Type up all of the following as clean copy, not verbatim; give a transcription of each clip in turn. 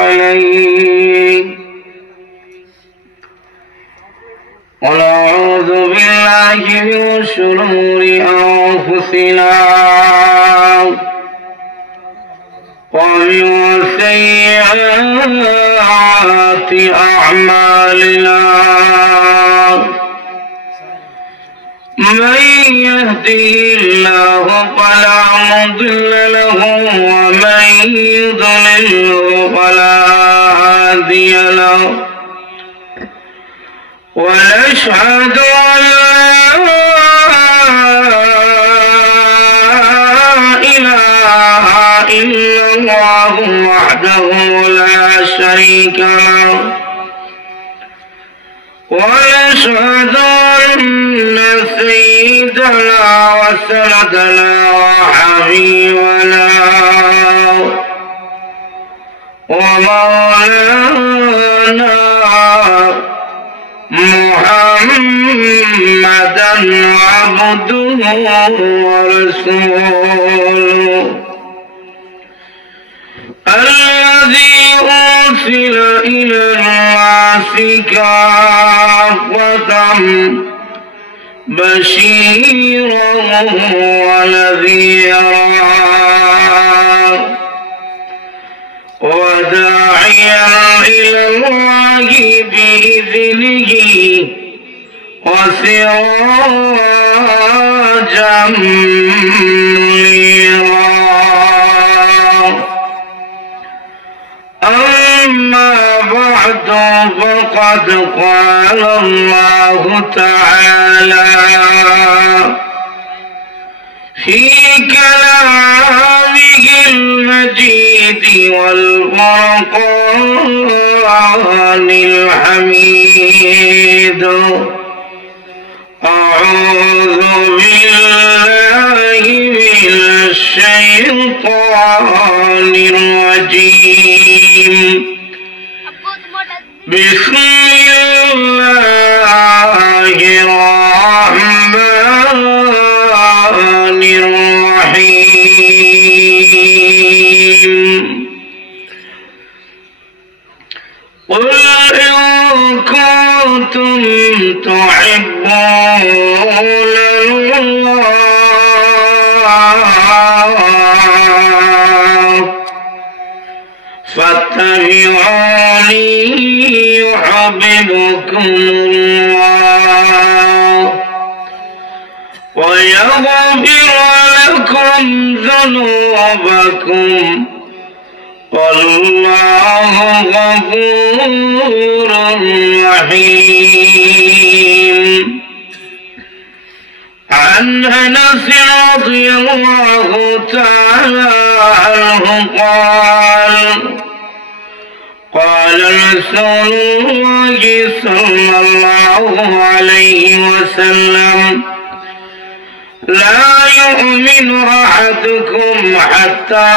عليه ونعوذ بالله من شرور أنفسنا ومن سيئات أعمالنا من يهده الله فلا مضل له ومن يضلل فلا هادي له ونشهد أن لا إله إلا الله وحده لا شريك له ونشهد أن سيدنا وسندنا وحبيبنا ومولانا محمدا عبده ورسوله الذي أرسل إلى الناس كافة بشيرا ونذيرا وداعيا إلى الله بإذنه وسراجا منيرا أما بعد فقد قال الله تعالى في كلامه المجيد والفرقان الحميد أعوذ بالله من الشيطان الرجيم بسم الله الرحمن الرحيم قل إن كنتم تحبون الله فاتبعوني يحببكم الله ويغفر لكم ذنوبكم والله غفور رحيم. عن أنس رضي الله تعالى عنه قال رسول الله صلى الله عليه وسلم لا يؤمن أحدكم حتى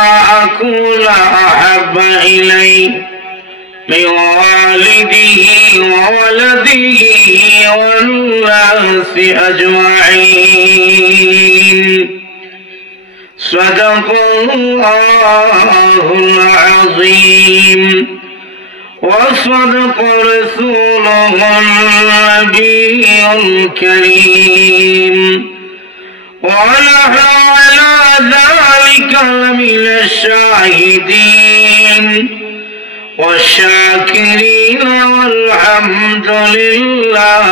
أكون أحب إليه من والده وولده والناس أجمعين. صدق الله العظيم وصدق رسوله النبي الكريم ونحن على ذلك لمن الشاهدين والشاكرين والحمد لله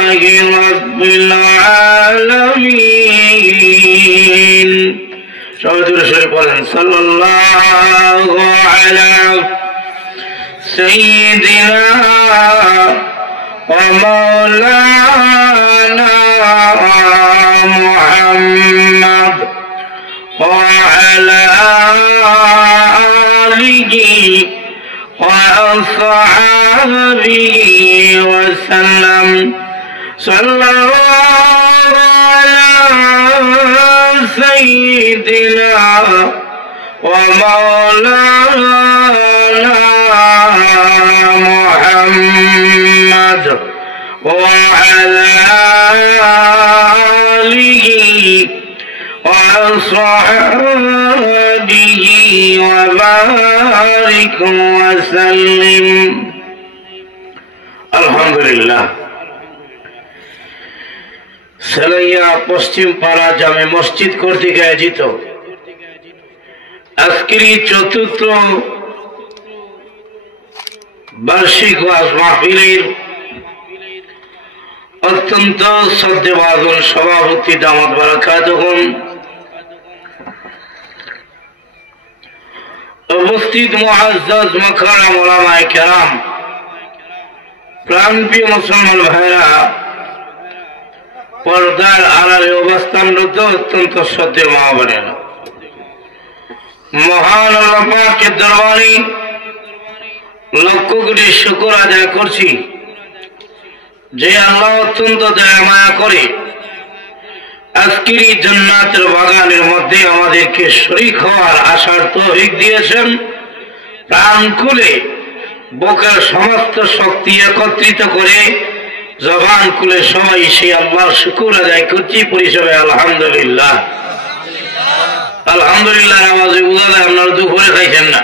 رب العالمين. صلى الله على سيدنا ومولانا محمد وعلى آله وأصحابه وسلم. صلى الله على سيدنا ومولانا محمد وعلى آله وصحبه وبارك وسلم الحمد لله সালাইয়া পশ্চিম পাড়া জামে মসজিদ কর্তৃক আয়োজিত আজকের চতুর্থ বার্ষিক ওয়াজ মাহফিলের অত্যন্ত শ্রদ্ধেভাজন সভাপতি দামাত বারাকাতুহুম, উপস্থিত মুআজ্জাজ মুকাররম উলামায়ে কেরাম, প্রাণপ্রিয় মুসলমান ভাইরা, পর্দার আড়ালে অবস্থানরত অত্যন্ত শ্রদ্ধেয় মা বোনেরা, মহান আল্লাহ পাকের দরবারে লক্ষ কোটি শুকর আদায় করছি যে আল্লাহ অত্যন্ত দয়া মায়া করে আজকের এই জান্নাতের বাগানের মধ্যে আমাদেরকে শরীক হওয়ার আশার তৌফিক দিয়েছেন। প্রাণ খুলে বুকের সমস্ত শক্তি একত্রিত করে জবান খুলে সবাই সেই আল্লাহর শুকর আদায় করছি পরিসরে আলহামদুলিল্লাহ। আলহামদুলিল্লাহ নামাজে বোঝা যায় আপনারা দুপুরে খাইছেন না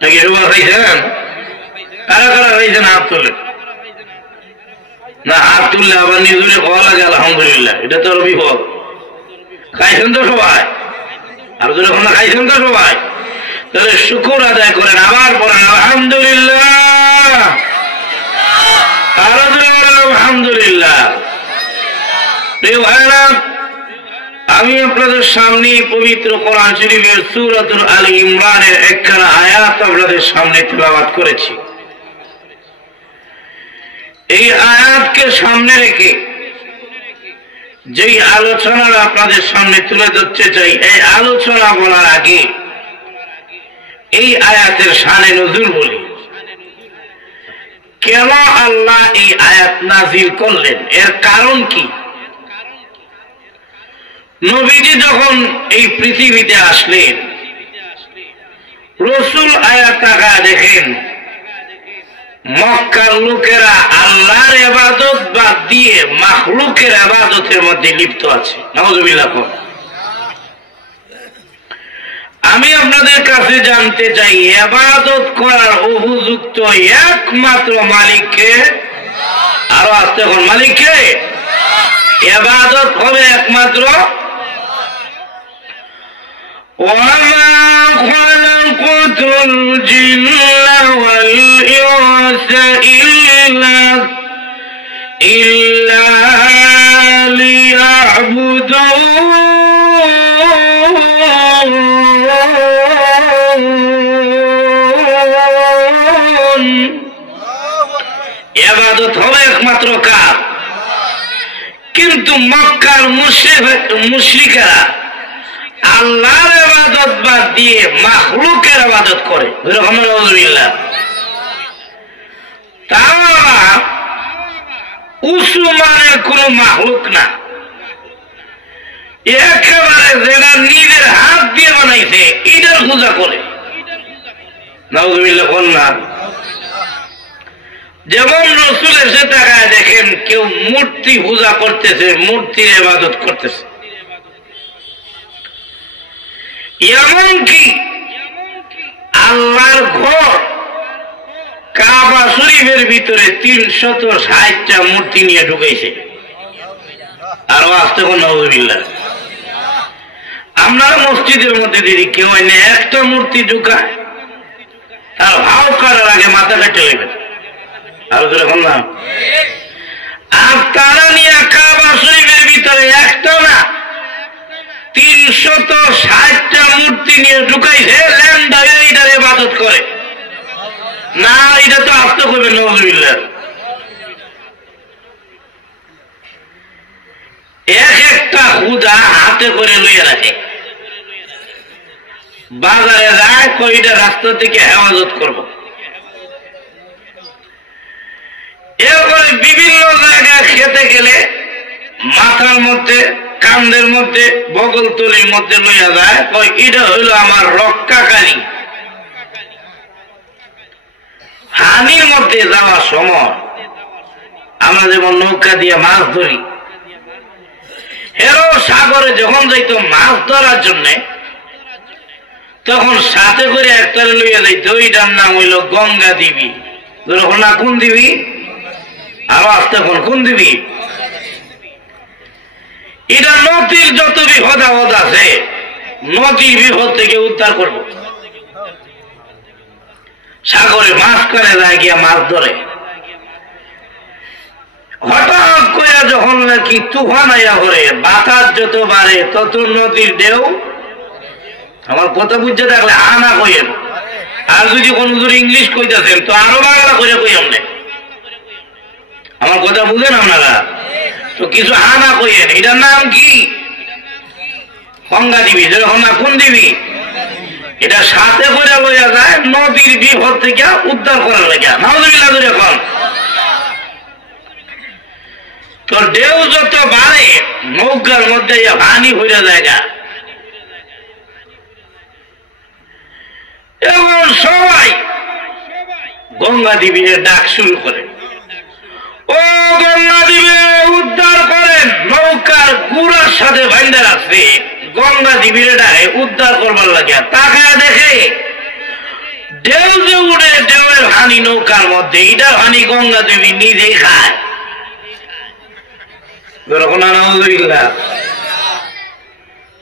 নাকি? সবাই খাইছেন? কারা কারা খাইছেন হাত তুলে? না, হাত তুললে আবার নিজরে খাওয়া লাগে আলহামদুলিল্লাহ, এটা তো বিপদ। খাইছেন তো সবাই? আর যখন খাইছেন তো সবাই, তাহলে শুকর আদায় করেন, আবার পড়েন আলহামদুলিল্লাহ, আলহামদুলিল্লাহ। প্রিয় ভাইরা, আমি আপনাদের সামনে পবিত্র কোরআন শরীফের সূরাতুল আলী ইমরানের একখানা আয়াত আপনাদের সামনে তেলাওয়াত করেছি। এই আয়াতকে সামনে রেখে যেই আলোচনাটা আপনাদের সামনে তুলে ধরতে চাই, এই আলোচনা বলার আগে এই আয়াতের শানে নজুল বলি। কেন আল্লাহ এই আয়াত নাজিল করলেন, এর কারণ কি? নবীজি যখন এই পৃথিবীতে আসলেন, রাসূল আয়াত তাকায় দেখেন মক্কার লোকেরা আল্লাহর ইবাদত বাদ দিয়ে মাখলুকের ইবাদতের মধ্যে লিপ্ত আছে। নাউযুবিল্লাহ। আমি আপনাদের কাছে জানতে চাই, ইবাদত করার উপযুক্ত একমাত্র মালিককে, আরো আসতে এখন মালিককে, ইবাদত হবে একমাত্র। وَمَا خَلَقْتُ الْجِنَّ وَالْإِنسَ إِلَّا لِيَعْبُدُونِ। ইবাদত হবে একমাত্র কার? কিন্তু মক্কার মুশরিকরা আল্লাহর ইবাদত বাদ দিয়ে মাখলুকের ইবাদত করে। আলহামদুলিল্লাহ। তারা উসমানের কোন মাখলুক না, একেবারে যেটা নিজের হাত দিয়ে বানাইছে এটার পূজা করে। নাউযুবিল্লাহ। কোন না? যেমন রাসূল এসে তাকায় দেখেন কেউ মূর্তি পূজা করতেছে, মূর্তির ইবাদত করতেছে। এমনকি আল্লাহর ঘর কাবা শরীফের ভিতরে 360টা মূর্তি নিয়ে ঢুকাইছে। আর আসতে কোন নাউযুবিল্লাহ। আমরা মসজিদের মধ্যে দিদি কেউ একটা মূর্তি ঢুকায়, তার ভাও করার আগে মাথা কেটে নেবে। আর এখন না, আর তারা নিয়ে কাবা শরীফের ভিতরে একটা না 360টা মূর্তি নিয়ে ঢুকাইছে, এটার ইবাদত করে না। এটা তো আসতে করবে নাউযুবিল্লাহ। এক একটা খুদা হাতে করে লইয়া রাখে, বাজারে যায় কইটা রাস্তা থেকে হেফাজত করবো। এরপরে বিভিন্ন জায়গায় খেতে গেলে মাথার মধ্যে, কান্দের মধ্যে, বগলতলির মধ্যে লইয়া যায়, কই এটা হইল আমার রক্ষাকারী। হানির মধ্যে যাওয়ার সময় আমরা যেমন নৌকা দিয়ে মাছ ধরি, এরও সাগরে যখন যাইতো মাছ ধরার জন্য তখন সাথে করে একটা লইয়া যাইত, ওইটার নাম হইল গঙ্গা দেবী। না কোন দেবী? আওয়াজ তখন কোন দেবী? এটা নদীর যত বিপদ আপদ আছে, নদীর বিপদ থেকে উদ্ধার করব। সাগরে মাছ করে যায় গিয়া মাছ ধরে, হঠাৎ করে যখন নাকি তুফান আইয়া করে, বাতাস যত বাড়ে তত নদীর ঢেউ। আমার কথা বুঝতে থাকলে আনা কইেন, আর যদি কোন ইংলিশ কইতেছেন তো আরো বাংলা করে কই আমনে। আমার কথা বুঝেন আপনারা? তো কিছু আনা কইেন। এটার নাম কি? গঙ্গা দেবী। যখন না কোন দেবী? এটা সাথে করে লইয়া যায় নদীর বিপদ থেকে উদ্ধার করার লেগে। নাউজুবিল্লাহ ধরে এখন তো ঢেউ যত বাড়ে নৌকার মধ্যে পানি হইয়া জায়গা। এবং সবাই গঙ্গা দেবীর ডাক শুরু করে, ও গঙ্গা দেবী উদ্ধার করেন। নৌকার গুড়ার সাথে ভাইন্ডার আছে, গঙ্গা দেবীর ডাকে উদ্ধার করবার লাগিয়া তাকায় দেখে ঢেউ যে উঠে, ঢেউয়ের হানি নৌকার মধ্যে, এটা হানি গঙ্গা দেবী নিজেই খায়।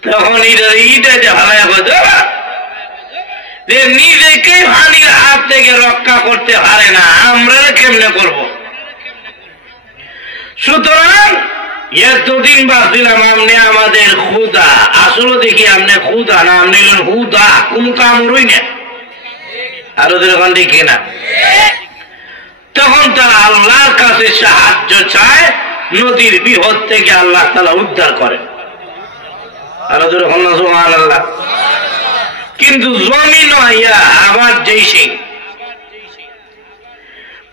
তখন ইটা যে ভালাইয়া যে নিজেকে হানির হাত থেকে রক্ষা করতে পারে না, আমরা কেমনে করব? সুতরাং এতদিন বাঁচছিলাম আমনে আমাদের খুদা, আসলে দেখি আমনে খুদা না, আমনে হুদা, কোন কাম রই না। আরো যখন দেখি না, তখন তারা আল্লাহর কাছে সাহায্য চায়, নদীর বিপদ থেকে আল্লাহ তাআলা উদ্ধার করেন। আরো যখন সুবহানাল্লাহ। কিন্তু জমিন হইয়া আবার যেই সেই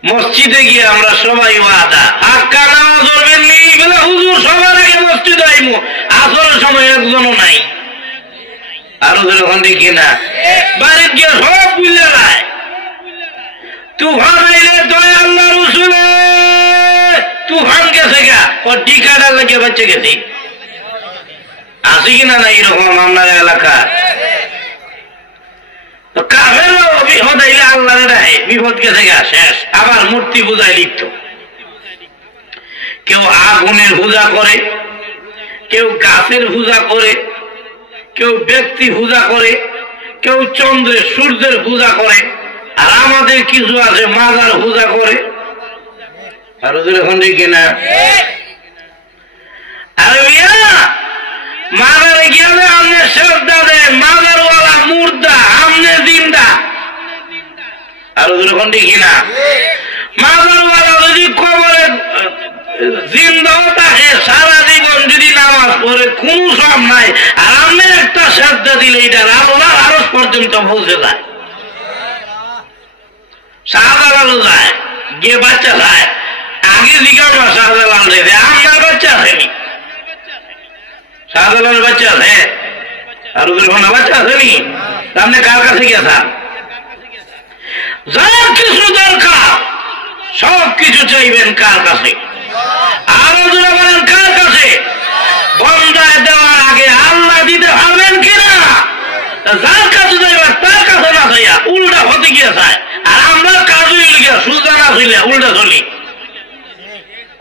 মসজিদে গিয়ে আমরা সবাই ওয়াদা, হাক্কা নামাজ পড়বেন নি বলে হুজুর সবার আগে মসজিদ আইমু, আসরের সময় একজনও নাই। আরো যখন দেখি না, বাড়ির গিয়ে সব বুঝলে যায়। তুফান আইলে দয়া আল্লাহ রসুলে তুফান গেছে গা, ও টিকাটা লেগে বেঁচে গেছে। আছে কিনা না এরকম আপনার এলাকা? বিপদ আইলে আল্লাহ বিপদ গেছে গা, শেষ। আবার মূর্তি পূজায় লিপ্ত, কেউ আগুনের পূজা করে, কেউ গাছের পূজা করে, কেউ ব্যক্তি পূজা করে, কেউ চন্দ্রের সূর্যের পূজা করে, আর আমাদের কিছু আছে মাজার পূজা করে। আরো যখন দেখি না, আরে মাজারে গিয়ে আমনে শ্রদ্ধা দেয়, মাজারওয়ালা মুর্দা, আমনে জিন্দা। আরো যখন দেখি না, মাজারওয়ালা যদি কবরে জিন্দাও থাকে, সারা জীবন যদি নামাজ পড়ে কোন সব নাই, আর আমনে একটা শ্রদ্ধা দিলে এটা আল্লাহ আরশ পর্যন্ত পৌঁছে যায়। শাহজালালও যায়, গিয়ে বাচ্চা যায়। আগে জিজ্ঞাসা শাহজালাল রে, আপনার বাচ্চা আসেনি? শাহজালালের বাচ্চা আছে, আর ওদের কোনো বাচ্চা আসেনি? আপনি কার কাছে গেছেন? যা কিছু দরকার সব কিছু চাইবেন কার কাছে? আরো দূরে বলেন কার কাছে? বন্দায় দেওয়ার আগে আল্লাহ দিতে পারবেন কিনা? যার কাছে যাইবেন তার কাছে না চাইয়া উল্টা হতে গিয়ে চায়, আর আমরা কাজ হইলে গিয়া সুজা না চলে উল্টা চলি।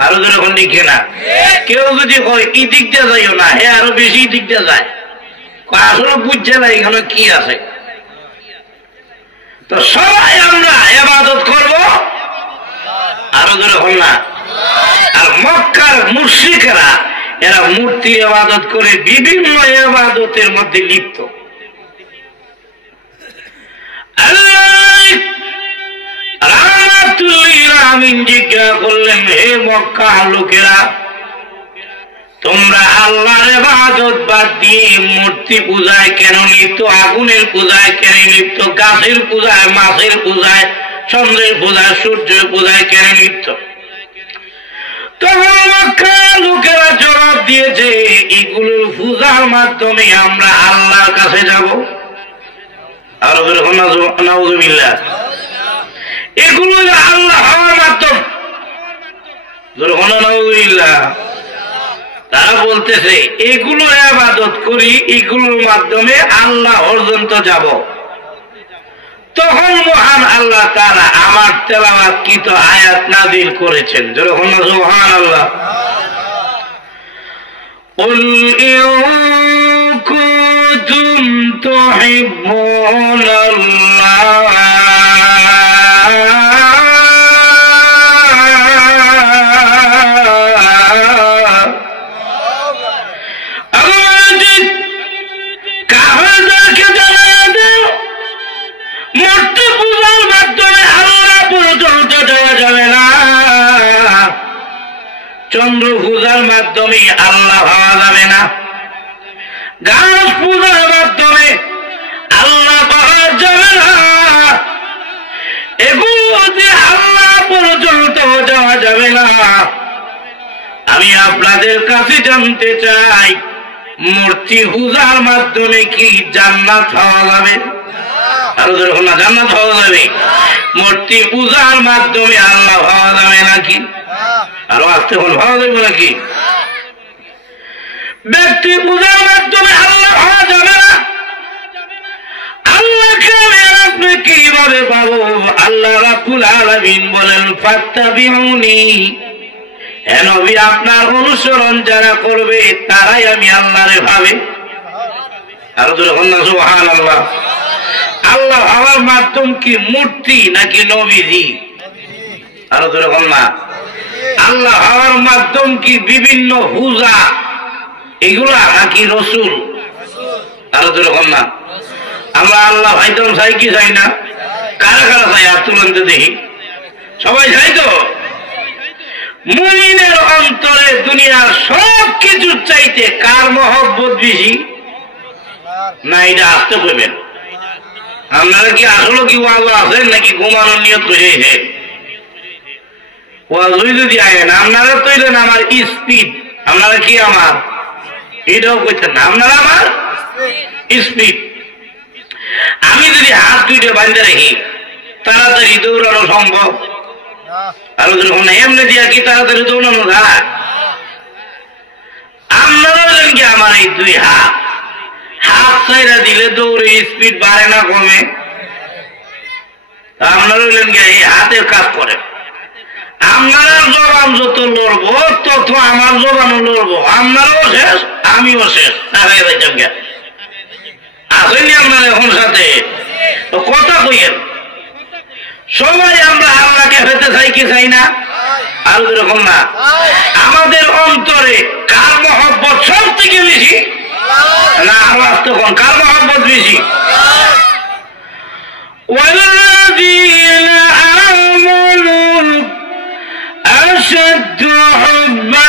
আরো যখন দেখি না, কেউ যদি হয় এই দিক দিয়ে যাইও না, হে আরো বেশি দিক দিয়ে যায়। আসলে বুঝছে না এখানে কি আছে। তো সবাই আমরা ইবাদত করব, আরো যখন না। আর মক্কার মুশরিকরা এরা মূর্তি ইবাদত করে, বিভিন্ন ইবাদতের মধ্যে লিপ্ত। আমিন জিজ্ঞাসা করলেন, হে মক্কা লোকেরা, তোমরা আল্লাহর ইবাদত বাদ দিয়ে মূর্তি পূজায় কেন লিপ্ত? আগুনের পূজায় কেন লিপ্ত? গাছের পূজায়, মাছের পূজায়, চন্দ্রের পূজায়, সূর্যের পূজায় কেন লিপ্ত? তখন মক্কা লোকেরা জবাব দিয়েছে, এগুলোর পূজার মাধ্যমে আমরা আল্লাহর কাছে যাব। আর নাউযুবিল্লাহ, এগুলো আল্লাহ হওয়ার মাধ্যম। নাউযুবিল্লাহ, তারা বলতেছে এগুলো ইবাদত করি, এগুলোর মাধ্যমে আল্লাহ পর্যন্ত যাব। তখন মহান আল্লাহ তাআলা আমার তেলাওয়াতকৃত আয়াত নাযিল করেছেন, যখন সুবহানাল্লাহ। قل إن كنتم تحبون الله মূর্তি পূজার মাধ্যমে আল্লাহ পর্যন্ত যাওয়া যাবে না, চন্দ্র পূজার মাধ্যমে আল্লাহ পাওয়া যাবে না, গাছ পূজার মাধ্যমে আল্লাহ পাওয়া যাবে না, এগুলো দিয়ে আল্লাহ পর্যন্ত যাওয়া যাবে না। আমি আপনাদের কাছে জানতে চাই, মূর্তি পূজার মাধ্যমে কি জান্নাত পাওয়া যাবে? আরো যখন না জান্নাত পাওয়া যাবে, মূর্তি পূজার মাধ্যমে আল্লাহ পাওয়া যাবে নাকি? আরো আসতে কোন পাওয়া যাবে নাকি? ব্যক্তি পূজার মাধ্যমে আল্লাহ পাওয়া যাবে না। আল্লাহকে আপনি কিভাবে পাবো? আল্লাহ রাব্বুল আলামিন বলেন ফাত্তাবিউনি, হে নবী আপনার অনুসরণ যারা করবে তারাই আমি আল্লাহরে পাবে। আরো যখন না সুবহানাল্লাহ। আল্লাহ হওয়ার মাধ্যম কি মূর্তি নাকি নবীজি? আরো যখন না। আল্লাহ হওয়ার মাধ্যম কি বিভিন্ন পূজা এগুলা নাকি রসুল? আরো যখন না। আমরা আল্লাহ ভাইতম চাই কি চাই না? কারা কারা চাই আর তুলন্ত দেখি, সবাই চাই তো? মুমিনের অন্তরে দুনিয়ার সব কিছুর চাইতে কার মহব্বত বেশি? না এটা আসতে করবেন। আপনারা কি আসলে কি ওয়াজ আছেন নাকি ঘুমানোর নিয়ত করেছেন? ওয়াজ যদি আয়েন আপনারা তৈলেন আমার স্পিড, আপনারা কি আমার এটাও কইতেন না, আপনারা আমার স্পিড। আমি যদি হাত দুইটা বাঁধে রাখি তাড়াতাড়ি দৌড়ানো সম্ভব? আরো যখন এমনি দিয়া কি তাড়াতাড়ি দৌড়ানো যায়? আপনারা বলেন কি আমার এই দুই হাত, হাত ছাইরা দিলে দৌড়ে স্পিড বাড়ে না কমে? আপনারা বললেন কি এই হাতের কাজ করে। আপনারা জবান যত লড়বো তত আমার জবানও লড়বো, আপনারাও শেষ আমিও শেষ। আসেননি আপনারা এখন সাথে কথা কইয়েন। সবাই আমরা আল্লাহকে পেতে চাই কি চাই না? আর এরকম না। আমাদের অন্তরে কার মহব্বত সব থেকে বেশি? না আরো আসতে কোন কার মহব্বত বেশি? والذين آمنوا أشد حبا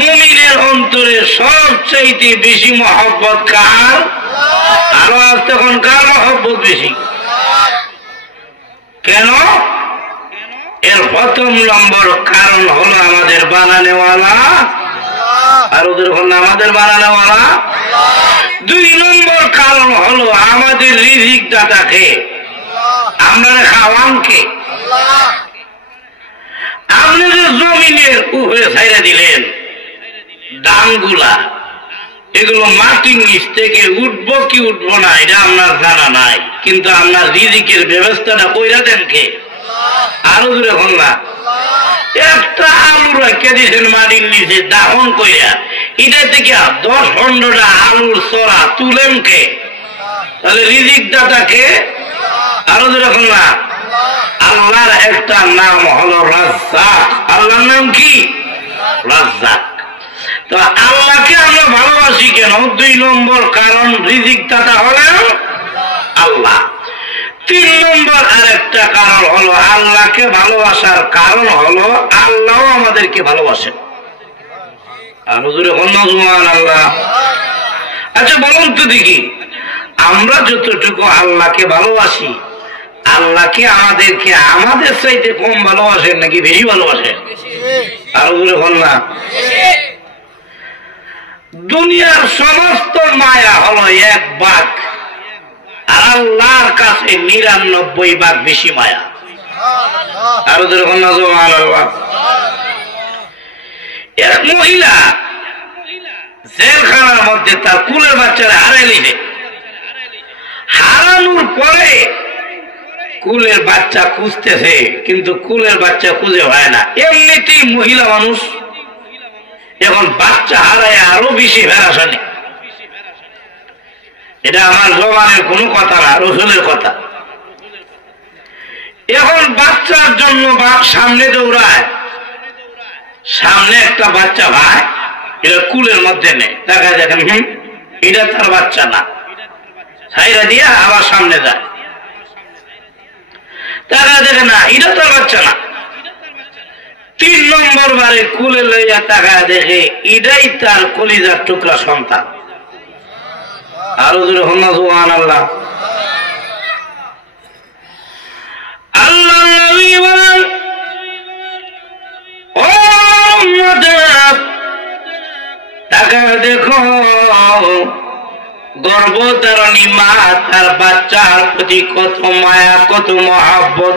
মুমিনের অন্তরে সবচাইতে বেশি মহব্বত কার? আরো আজ তখন কার মহব্বত বেশি? কেন? এর প্রথম নম্বর কারণ হলো আমাদের বানানেওয়ালা, আর ওদের হল আমাদের বানানেওয়ালা। দুই নম্বর কারণ হলো আমাদের রিজিক দাতাকে, আমরা খাওয়ানকে। আপনি যে জমিনের উপরে ছাইরা দিলেন দামগুলা, এগুলো মাটির নিচ থেকে উঠবো কি উঠবো না এটা আপনার জানা নাই, কিন্তু আপনার রিজিকের ব্যবস্থাটা কইরা দেন কে? আরো দূরে হল না। একটা আলু রেখে দিয়েছেন মাটির নিচে দাহন কইরা, এটা থেকে 10-15টা আলুর চড়া তুলেন কে? তাহলে রিজিক দাতাকে। আরো দূরে হল না। আল্লাহর একটা নাম হলো রাজ্জাক। আল্লাহর নাম কি? রাজ্জাক। তো আল্লাহকে আমরা ভালোবাসি কেন? 2 নম্বর কারণ রিজিক দাতা হলেন আল্লাহ। 3 নম্বর আর একটা কারণ হলো আল্লাহকে ভালোবাসার কারণ হলো আল্লাহ আমাদেরকে ভালোবাসেন। আর হুজুরে সুবহানাল্লাহ। আচ্ছা বলুন তো দেখি, আমরা যতটুকু আল্লাহকে ভালোবাসি, আল্লাহকে আমাদেরকে আমাদের চাইতে কম ভালোবাসেন নাকি বেশি ভালোবাসেন? আর হুজুরে না। দুনিয়ার সমস্ত মায়া হলো 1 ভাগ, আর আল্লাহর কাছে ৯৯ ভাগ বেশি মায়া। আরো যেরকম না সুবহানাল্লাহ। এক মহিলা জেলখানার মধ্যে তার কুলের বাচ্চারা হারাইলে, হারানোর পরে কুলের বাচ্চা খুঁজতেছে, কিন্তু কুলের বাচ্চা খুঁজে হয় না। এমনিতেই মহিলা মানুষ, এখন বাচ্চা হারায় আরো বেশি ফেরাসানি। এটা আমার জবানের কোনো কথা না, রসুলের কথা। এখন বাচ্চার জন্য বাপ সামনে দৌড়ায়, সামনে একটা বাচ্চা ভাই এটা কুলের মধ্যে নেই, দেখা দেখেন এটা তার বাচ্চা না, ছাইরা দিয়া আবার সামনে যায়, দেখা দেখে না এটা তার বাচ্চা না। ৩ নম্বর বারে কুলে লইয়া টাকা দেখে এটাই তার কলিজার টুকরা সন্তান। আরো জোরে হন না সুবহানাল্লাহ। আল্লাহ নবী বলেন, ও উম্মতেরা টাকা দেখো, গর্ভধারণী মা তার বাচ্চার প্রতি কত মায়া, কত মহাব্বত।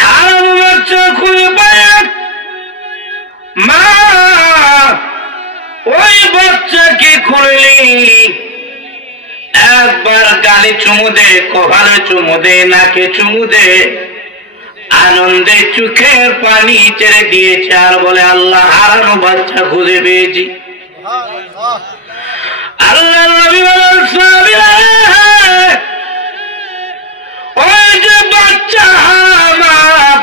হারানো বাচ্চা খুঁজে পায় মা, ওই বাচ্চাকে খুঁড়লি একবার গালে চুমু দে, কপালে চুমু দে, নাকে চুমু দে, আনন্দে চোখের পানি ছেড়ে দিয়েছে আর বলে আল্লাহ হারানো বাচ্চা খুঁজে পেয়েছি। আল্লাহ নবী বলেন, সাহাবীরা ওই যে বাচ্চা আমার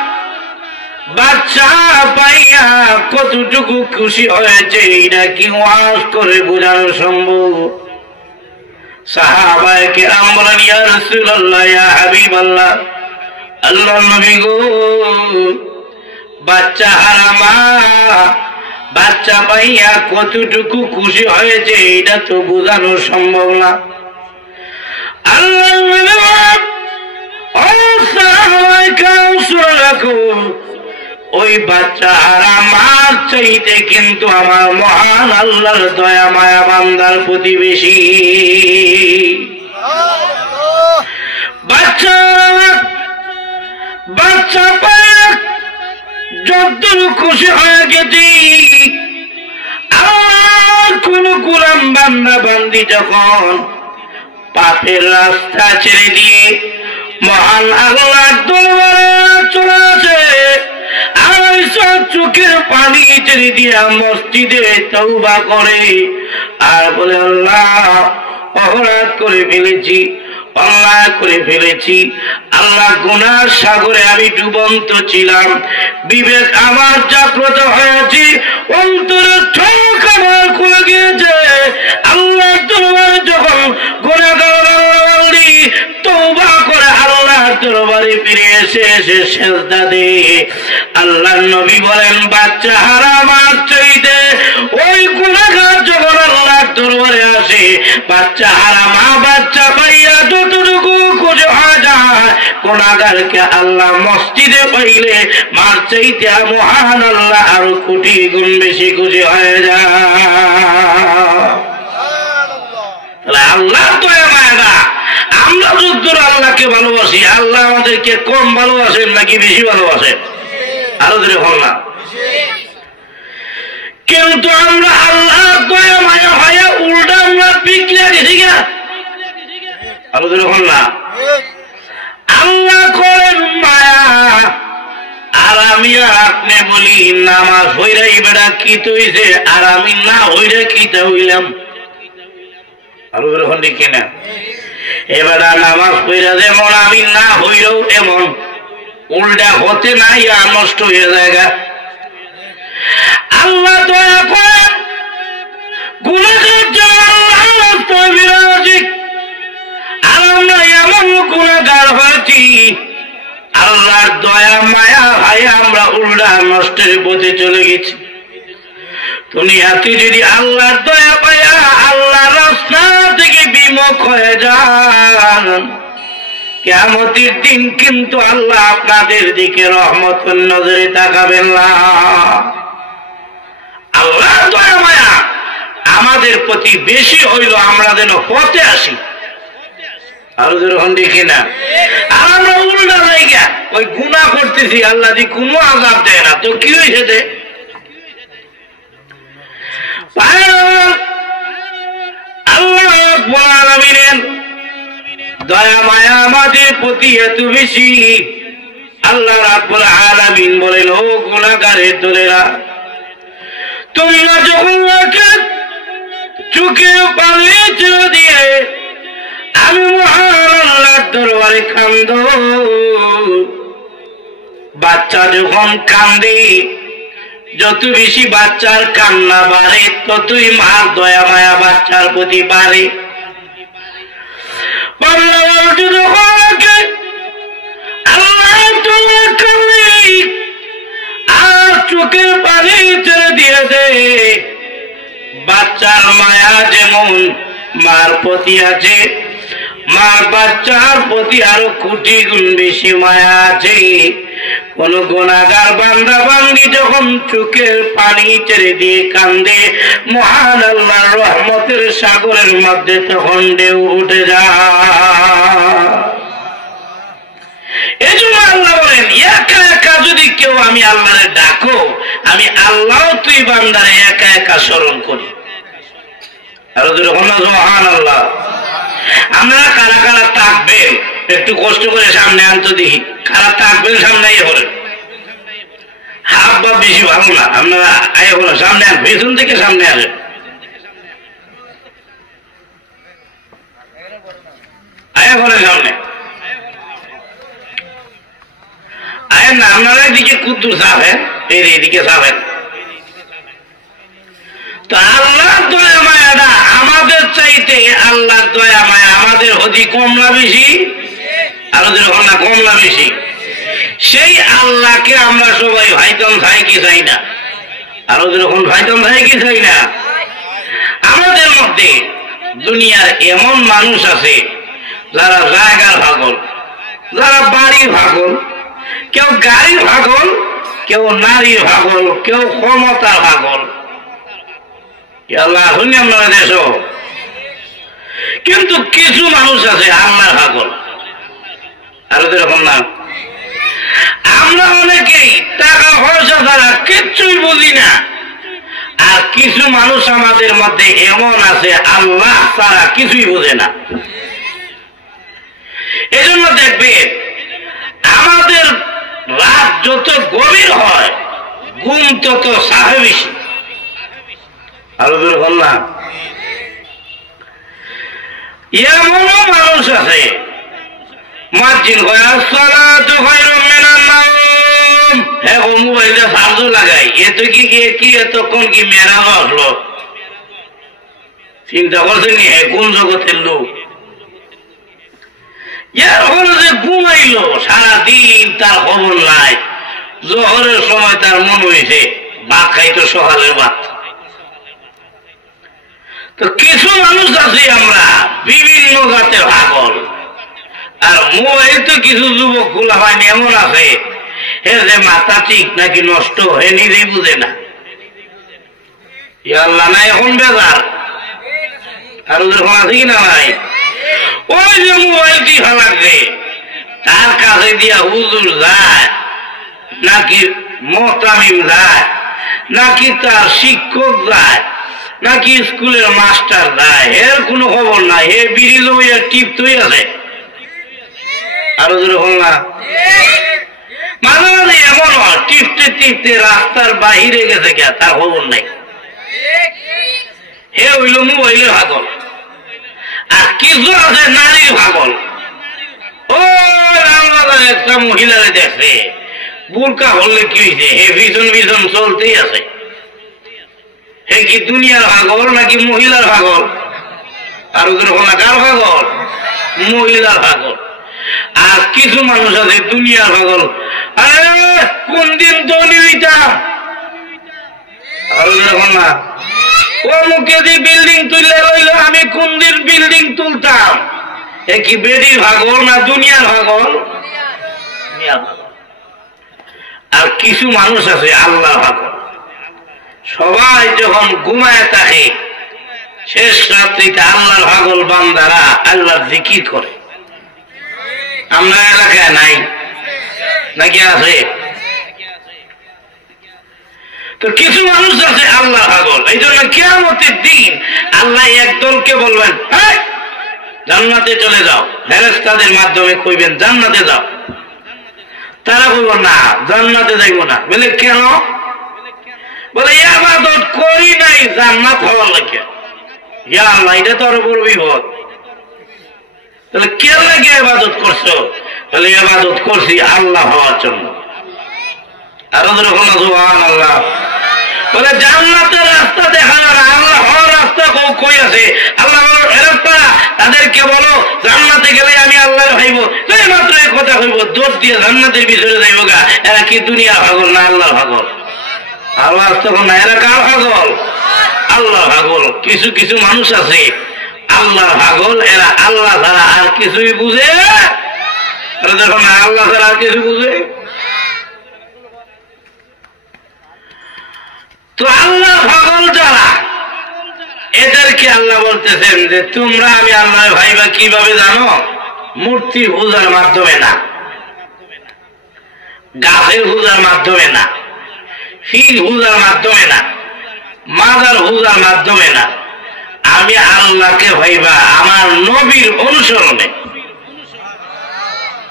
বাচ্চা পাইয়া কতটুকু খুশি হয়েছে এটা কি ওয়াজ করে বোঝানো সম্ভব? সাহাবায়ে কেরাম বলেন, ইয়া রাসূলুল্লাহ, ইয়া হাবিবাল্লাহ, আল্লাহর নবী গো, বাচ্চা হারামা বাচ্চা পাইয়া কতটুকু খুশি হয়েছে এটা তো বোঝানো সম্ভব না। আল্লাহর নবী রাখো, ওই বাচ্চা হারামার চাইতে কিন্তু আমার মহান আল্লাহর দয়া মায়া বান্দার প্রতিবেশী। বাচ্চা বাচ্চা পায় যতটুকু খুশি হয়ে গেছি, আর কোন গোলাম বান্দা বান্দি যখন পাপের রাস্তা ছেড়ে দিয়ে মহান আল্লাহর দরবারে চলে আসে, আর চোখের পানি ছেড়ে দিয়া মসজিদে তওবা করে আর বলে আল্লাহ অপরাধ করে ফেলেছি, অন্যায় করে ফেলেছি, আল্লাহ গুনার সাগরে আমি ডুবন্ত ছিলাম, বিবেক আমার জাগ্রত হয়েছে, অন্তরের চোখ আমার খুলে গিয়েছে, আল্লাহ দরবারে যখন গুনাহগার বান্দি তওবা করে আল্লাহর দরবারে ফিরে এসে সিজদা দেয়, আল্লাহর নবী বলেন বাচ্চা হারামার চাইতে ওই গুনাহগার যখন আল্লাহর দরবারে আসে, বাচ্চা হারামা বাচ্চা পাইয়া যতটুকু খুশি হয়ে যায়, গুনাহগারকে আল্লাহ মসজিদে পাইলে মার চাইতে মহান আল্লাহ আরো কোটি গুণ বেশি খুশি হয়ে যায়। আল্লাহ দয়া মায়া, আমরা যদ্দূর আল্লাহকে ভালোবাসি, আল্লাহ আমাদেরকে কম ভালোবাসেন নাকি বেশি ভালোবাসেন? আরো ধরে হল না। কিন্তু আমরা আল্লাহ দয়া মায়া হয়ে উল্টা আমরা বিক্রিয়া গেছি গা। আরো ধরে হল না। আল্লাহ করেন মায়া আর আমি আর আপনি বলি নামাজ হইরাই বেড়া কি তৈছে, আর আমি না হইরা কি তা হইলাম। আরো ধরে হল কিনা? এবার নামাজ পড়া যেমন আমি না হইলেও এমন, উল্টা হতে না ইয়া নষ্ট হয়ে যায়। আল্লাহ দয়া করেন গুনাহগার বিরাজি, আর আমরা এমন গুনাহগার হয়েছি আল্লাহর দয়া মায়া ভাই আমরা উল্টা নষ্টের পথে চলে গেছি। দুনিয়াতে যদি আল্লাহর দয়া পায়া আল্লাহর রাস্তা থেকে বিমুখ হয়ে যান, কিয়ামতের দিন কিন্তু আল্লাহ আপনাদের দিকে রহমতের নজরে তাকাবেন না। আল্লাহর দয়া মায়া আমাদের প্রতি বেশি হইল, আমরা যেন পথে আসি। আরো যখন দেখি না, আর আমরা উল্টা জায়গা ওই গুনাহ করতেছি, আল্লাহ দি কোনো আযাব দেয় না, তো কি হয়েছে? দে আল্লাহ রাব্বুল আলামিনের দয়া মায়া আমাদের প্রতি এত বেশি। আল্লাহ রাব্বুল আলামিন বলেন, ও গুনাহগারের দলেরা, তোমরা যখন চোখে পানি ছেড়ে দিয়ে আমি মহান আল্লাহর দরবারে কাঁদো, বাচ্চা যখন কান্দে, যত বেশি বাচ্চার কান্না বাড়ে ততই মার দয়া মায়া বাচ্চার প্রতি বাড়ে। আর চোখের পানি ছেড়ে দিয়ে দে, বাচ্চার মায়া যেমন মার প্রতি আছে, মার বাচ্চার প্রতি আরো কোটি গুণ বেশি মায়া আছে। কোন গুনাহগার বান্দা বান্দি যখন চোখের পানি ছেড়ে দিয়ে কান্দে, মহান আল্লাহর রহমতের সাগরের মধ্যে তখন ঢেউ উঠে যায়। এই জন্য আল্লাহ বলেন, একা একা যদি কেউ আমি আল্লাহরে ডাকো, আমি আল্লাহ তুই বান্দারে একা একা স্মরণ করি। আরো যখন সুবহানাল্লাহ। আমরা কারা কারা থাকবেন একটু কষ্ট করে সামনে আনতে দেখি, কারা থাকবেন সামনে আইয়ে বলেন। হাত বা বেশি ভালো না, আপনারা আইয়ে বলেন সামনে আন, পেছন থেকে সামনে আসেন। আইয়ে বলেন সামনে আয়েন না, আপনারা এদিকে কুদ্দুর চাপেন, এইদিকে চাপেন। তো আল্লাহর দয়া মায়াটা আমাদের চাইতে আল্লাহর দয়া মায়া আমাদের হদি কম না বেশি? আরো যেরকম না কম না বেশি? সেই আল্লাহকে আমরা সবাই ভাইতন চাই কি চাই না? আরো যেরকম ভাইতন চাই কি চাই না? আমাদের মধ্যে দুনিয়ার এমন মানুষ আছে যারা জায়গার পাগল, যারা বাড়ির পাগল, কেউ গাড়ির পাগল, কেউ নারীর পাগল, কেউ ক্ষমতার পাগল। আল্লাহ শুনি আপনারা দেশ, কিন্তু কিছু মানুষ আছে আল্লাহর পাগল। আরো এরকম না, আমরা অনেকেই টাকা পয়সা ছাড়া কিচ্ছুই বুঝি না, আর কিছু মানুষ আমাদের মধ্যে এমন আছে আল্লাহ ছাড়া কিছুই বোঝে না। এজন্য দেখবে আমাদের রাত যত গভীর হয় ঘুম তত সাহে বেশি। আরো বল না, এমনও মানুষ আছে মার্জিন মোবাইলটা চার্জও লাগাই, এত কি এতক্ষণ কি মেরাও আসলো, চিন্তা করছেন কোন জগতের লোক। এরপরে যে ঘুমাইলো সারাদিন তার খবর নাই, জোহরের সময় তার মন হয়েছে ভাত খাইতো সকালের ভাত। তো কিছু মানুষ আছে আমরা বিভিন্ন জাতের পাগল, আর মোবাইল তো কিছু যুবক খোলা হয়নি এমন আছে হে যে মাথা ঠিক নাকি নষ্ট হে নিজেই বুঝে না। আল্লাহ না এখন বেজার আর যখন আছে কিনা নাই, ওই যে মোবাইলটি ফেলাচ্ছে তার কাছে দিয়া হুজুর যায় নাকি মোহতামিম যায় নাকি তার শিক্ষক যায় নাকি স্কুলের মাস্টার যায়, এর কোনো খবর নাই, হে বিড়ি লইয়া টিপতেই আছে। আরো যেরকম না, মাঝে মাঝে এমন হয় টিপতে টিপতে রাস্তার বাহিরে গেছে কে তার খবর নাই, হে হইল মোবাইলের পাগল। আর কিছু আছে নারীর পাগল, ও রামবাজার একটা মহিলারে দেখছে বুরকা হলে কি হয়েছে, হে ভীষণ ভীষণ চলতেই আছে। হে কি দুনিয়ার পাগল নাকি মহিলার পাগল? আর ওদের কার পাগল? মহিলার পাগল। আর কিছু মানুষ আছে দুনিয়ার পাগল, আরে কোন দিন ধনী হইতাম, আর ওদের না ও মুখে দিয়ে বিল্ডিং তুলে রইল, আমি কোন দিন বিল্ডিং তুলতাম। এ কি বেডির পাগল না দুনিয়ার পাগল? আর কিছু মানুষ আছে আল্লাহ পাগল, সবাই যখন ঘুমায় থাকে শেষ রাত্রিতে আল্লাহর পাগল বান্দারা আল্লাহর জিকির করে, আমরা এলাকায় নাই নাকি আছে? তো কিছু মানুষ আছে আল্লাহ পাগল। এই জন্য কিয়ামতের দিন আল্লাহ একদলকে বলবেন জান্নাতে চলে যাও, ফেরেশতাদের মাধ্যমে কইবেন জান্নাতে যাও। তারা বলবো না জান্নাতে যাইব না। বলে কেন? বলে ইবাদত করি নাই জান্নাত হওয়ার লাগে। ইয়া আল্লাহ, এটা তো আরো বড় বিপদ। তাহলে কে লাগে ইবাদত করছো? বলে ইবাদত করছি আল্লাহ হওয়ার জন্য। আরো যখন সুবহানাল্লাহ। বলে জান্নাতের রাস্তা দেখানোর আল্লাহ হওয়ার রাস্তা কই আছে? আল্লাহ ফেরেশতা তাদেরকে বলো জান্নাতে গেলে আমি আল্লাহর ভাইব। এই মাত্র এক কথা হইব, দৌড় দিয়ে জান্নাতের ভিতরে যাইব গা। এরা কি দুনিয়ার পাগল না আল্লাহর পাগল? আল্লাহ তখন না, এরা কার পাগল? আল্লাহ পাগল। কিছু কিছু মানুষ আছে আল্লাহর পাগল, এরা আল্লাহ ছাড়া আর কিছুই বুঝে। দেখুন না, আল্লাহ ছাড়া আর কিছু বুঝে। তো আল্লাহ পাগল যারা, এদেরকে আল্লাহ বলতেছেন যে তোমরা আমি আল্লাহ ভাইবা কিভাবে জানো? মূর্তি পূজার মাধ্যমে না, গাছের পূজার মাধ্যমে না, ফিল পূজার মাধ্যমে না, মাজার পূজার মাধ্যমে না। আমি আল্লাহকে ভাইবা আমার নবীর অনুসরণে।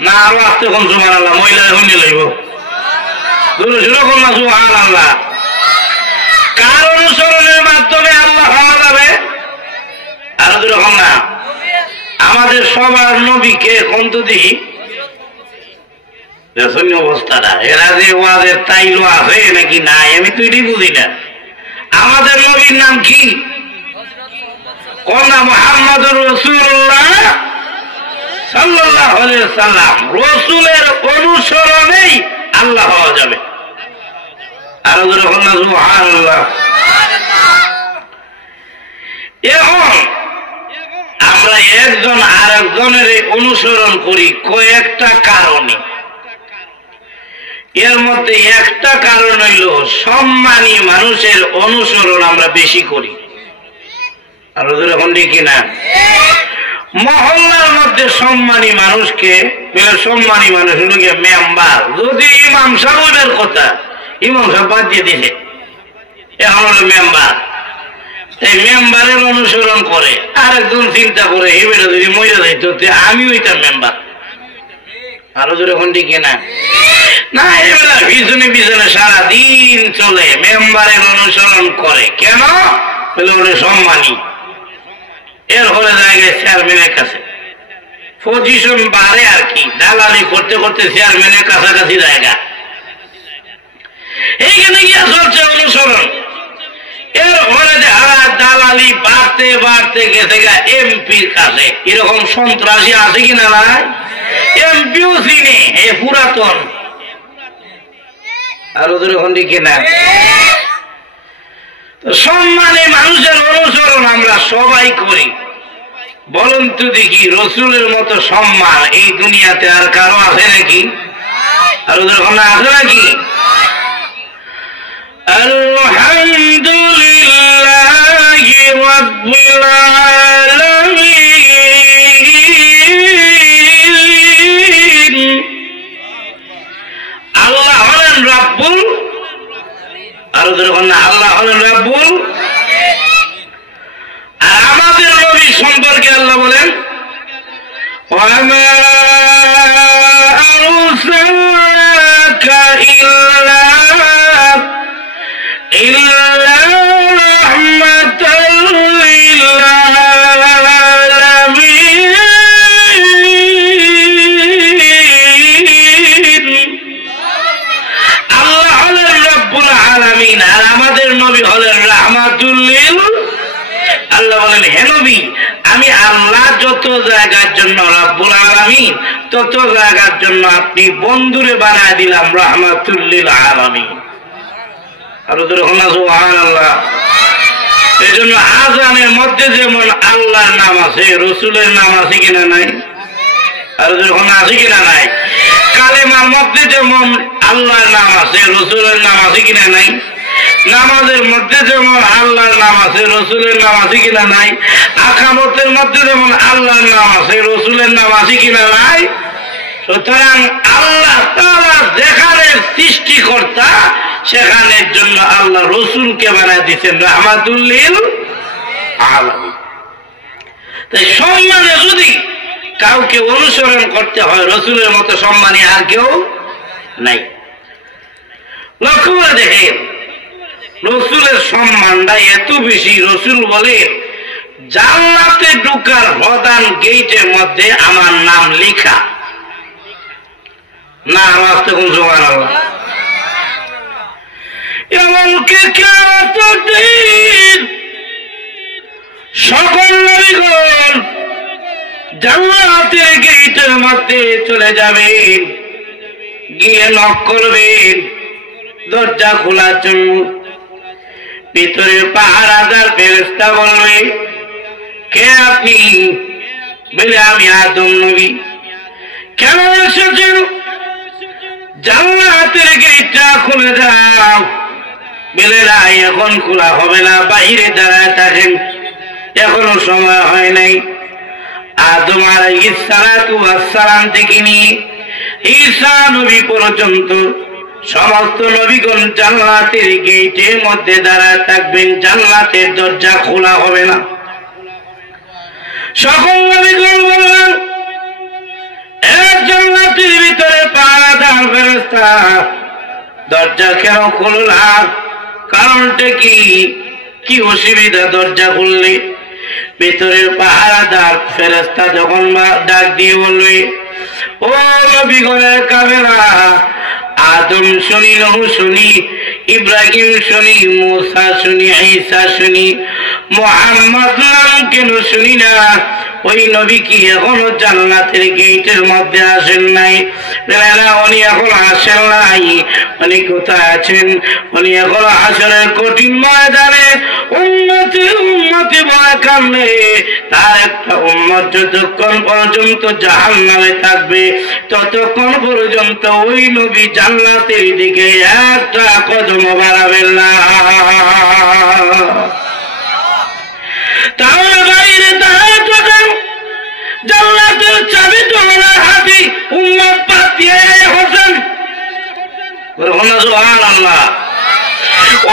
না আরো আসতে কোন সুবহানাল্লাহ, মহিলা শুনে লইব সুবহানাল্লাহ। কার অনুসরণের মাধ্যমে আল্লাহ পাওয়া যাবে? আরো যেরকম না, আমাদের সবার নবীকে কোন তো দিই অবস্থাটা। এরা যে ওয়াজের তাইলো আছে নাকি নাই আমি তো এটাই বুঝি না। আমাদের নবীর নাম কি? কোন মুহাম্মদুর রাসূলুল্লাহ সাল্লাল্লাহু আলাইহি ওয়াসাল্লাম। রাসূলের অনুসরণেই আল্লাহ পাওয়া যাবে। আরো যেরকম না সুবহানাল্লাহ। এখন আমরা একজন আর একজনের অনুসরণ করি কয়েকটা কারণে। এর মধ্যে একটা কারণ হইল সম্মানী মানুষের অনুসরণ আমরা বেশি করি। আরো যেরকম দেখি না, মহল্লার মধ্যে সম্মানী মানুষকে, সম্মানী মানুষ হল গিয়ে মেম্বার। যদি ইমাম সাহেবের কথা, ইমাম সাহেব বাদ দিয়ে দিছে, এখন হলো মেম্বার। এই মেম্বারের অনুসরণ করে আর একজন চিন্তা করে এবারে যদি মরে যাইতো আমি ওইটার মেম্বার। আরো যেরকম ঠিক না, না এবার পিছনে পিছনে সারাদিন চলে মেম্বারের অনুসরণ করে। কেন? বলে ওটা সম্মানী। এর ফলে জায়গায় চেয়ারম্যানের কাছে পজিশন বাড়ে আর কি, দালালি করতে করতে চেয়ারম্যানের কাছাকাছি জায়গা। এইখানে গিয়া চলছে অনুসরণ। এর ফলে দালালি বাড়তে বাড়তে গেছে এমপির কাছে। এরকম সন্ত্রাসী আছে কিনা নাই? এমপিও চিনে, এ পুরাতন। আরো যেরকম কিনা, সম্মানে মানুষের অনুসরণ আমরা সবাই করি। বলুন তো দেখি, রসুলের মতো সম্মান এই দুনিয়াতে আর কারো আছে নাকি? আরো যেরকম আছে নাকি? আলহামদুলিল্লাহি রাব্বিল আলামিন। আল্লাহ হলেন রাব্বুল, আরো যেরকম না আল্লাহ হলেন রাব্বুল। আর আমাদের নবী সম্পর্কে আল্লাহ বলেন ওয়া মা আরসালনাকা ইল্লা রাহমাতাল লিল আলামিন। আল্লাহ হলেন রব্বুল আলামিন আর আমাদের নবী হলেন রাহমাতুল লিল। আল্লাহ বলেন হে নবী, আমি আল্লাহ যত জায়গার জন্য রব্বুল আলামিন, তত জায়গার জন্য আপনি বন্ধুরে বানায় দিলাম রাহমাতুল লিল আলামিন। আরো যেরকম সুবহানাল্লাহ। এই জন্য আযানের মধ্যে যেমন আল্লাহর নাম আছে, রসুলের নাম আছে কিনা নাই? আরো যেরকম আছে কিনা নাই? কালেমার মধ্যে যেমন আল্লাহর নাম আছে, রসুলের নাম আছে কিনা নাই? নামাজের মধ্যে যেমন আল্লাহর নাম আছে, রসুলের নাম আছে কিনা নাই? আকামতের মধ্যে যেমন আল্লাহর নাম আছে, রসুলের নাম আছে কিনা নাই? সুতরাং আল্লাহ তাআলা যেখানে সৃষ্টিকর্তা সেখানের জন্য আল্লাহ রসুলকে বানায় দিচ্ছেন রাহমাতুল লিল আলামিন। তাই সম্মানে যদি কাউকে অনুসরণ করতে হয় রসুলের মতো সম্মানী আর কেউ নাই। লক্ষ্য করে দেখেন রসুলের সম্মানটা এত বেশি, রসুল বলে জান্নাতে ঢোকার প্রধান গেটের মধ্যে আমার নাম লেখা। না আওয়াজ তখন সুবহানাল্লাহ। এমনকি কিয়ামতের দিন সকল নবীগণ জান্নাতের গেটের মধ্যে চলে যাবেন, গিয়ে নক করবেন দরজা খোলার জন্য। ভিতরে পাহারাদার ফেরেশতা বলবে, কে আপনি? বলে আমি আদম নবী। কেন এসেছেন? জান্নাতের গেটটা খুলে দাও। বলে না, এখন খোলা হবে না, বাইরে দাঁড়ায় থাকেন, এখনো সময় হয় নাই। আদম আলাইহিস সালাতু ওয়াস সালাম থেকে নিয়ে ঈসা নবী পর্যন্ত সমস্ত নবীগণ জান্নাতের গেটের মধ্যে দাঁড়ায় থাকবেন, জান্নাতের দরজা খোলা হবে না। সকল নবীগণ বললেন, জান্নাতের ভিতরে পাহারাদার ফেরেশতা দরজা কেন খুললা? কারণটা কি? কি অসুবিধা দরজা খুললে? ভিতরের পাহারাদার ফেরেশতা যখন ডাক দিয়ে বলবে, ও নবীগণের কাফেরা, আদম শুনি, নূহ শুনি, ইব্রাহিম শুনি, মূসা শুনি, ঈসা শুনি, মুহাম্মদ নাম কেন শুনি না? ওই নবী কি এখনো জান্নাতের গেটের মধ্যে আসেন নাই? উনি এখন আসেন নাই। উনি কোথায় আছেন? উনি এখন হাসরের কঠিন ময়দানে উম্মতি উম্মতি বলে কান্দে। তার একটা উম্মত যতক্ষণ পর্যন্ত জাহান্নামে থাকবে ততক্ষণ পর্যন্ত ওই নবী জান্নাতের দিকে একটা কদম বাড়াবেন না। তাহলে বাইরে দাঁড়ায় থাকেন, জান্নাতের চাবি তো ওনার হাতে, উম্মত পাতিয়ে হোসেন সুবহানাল্লাহ।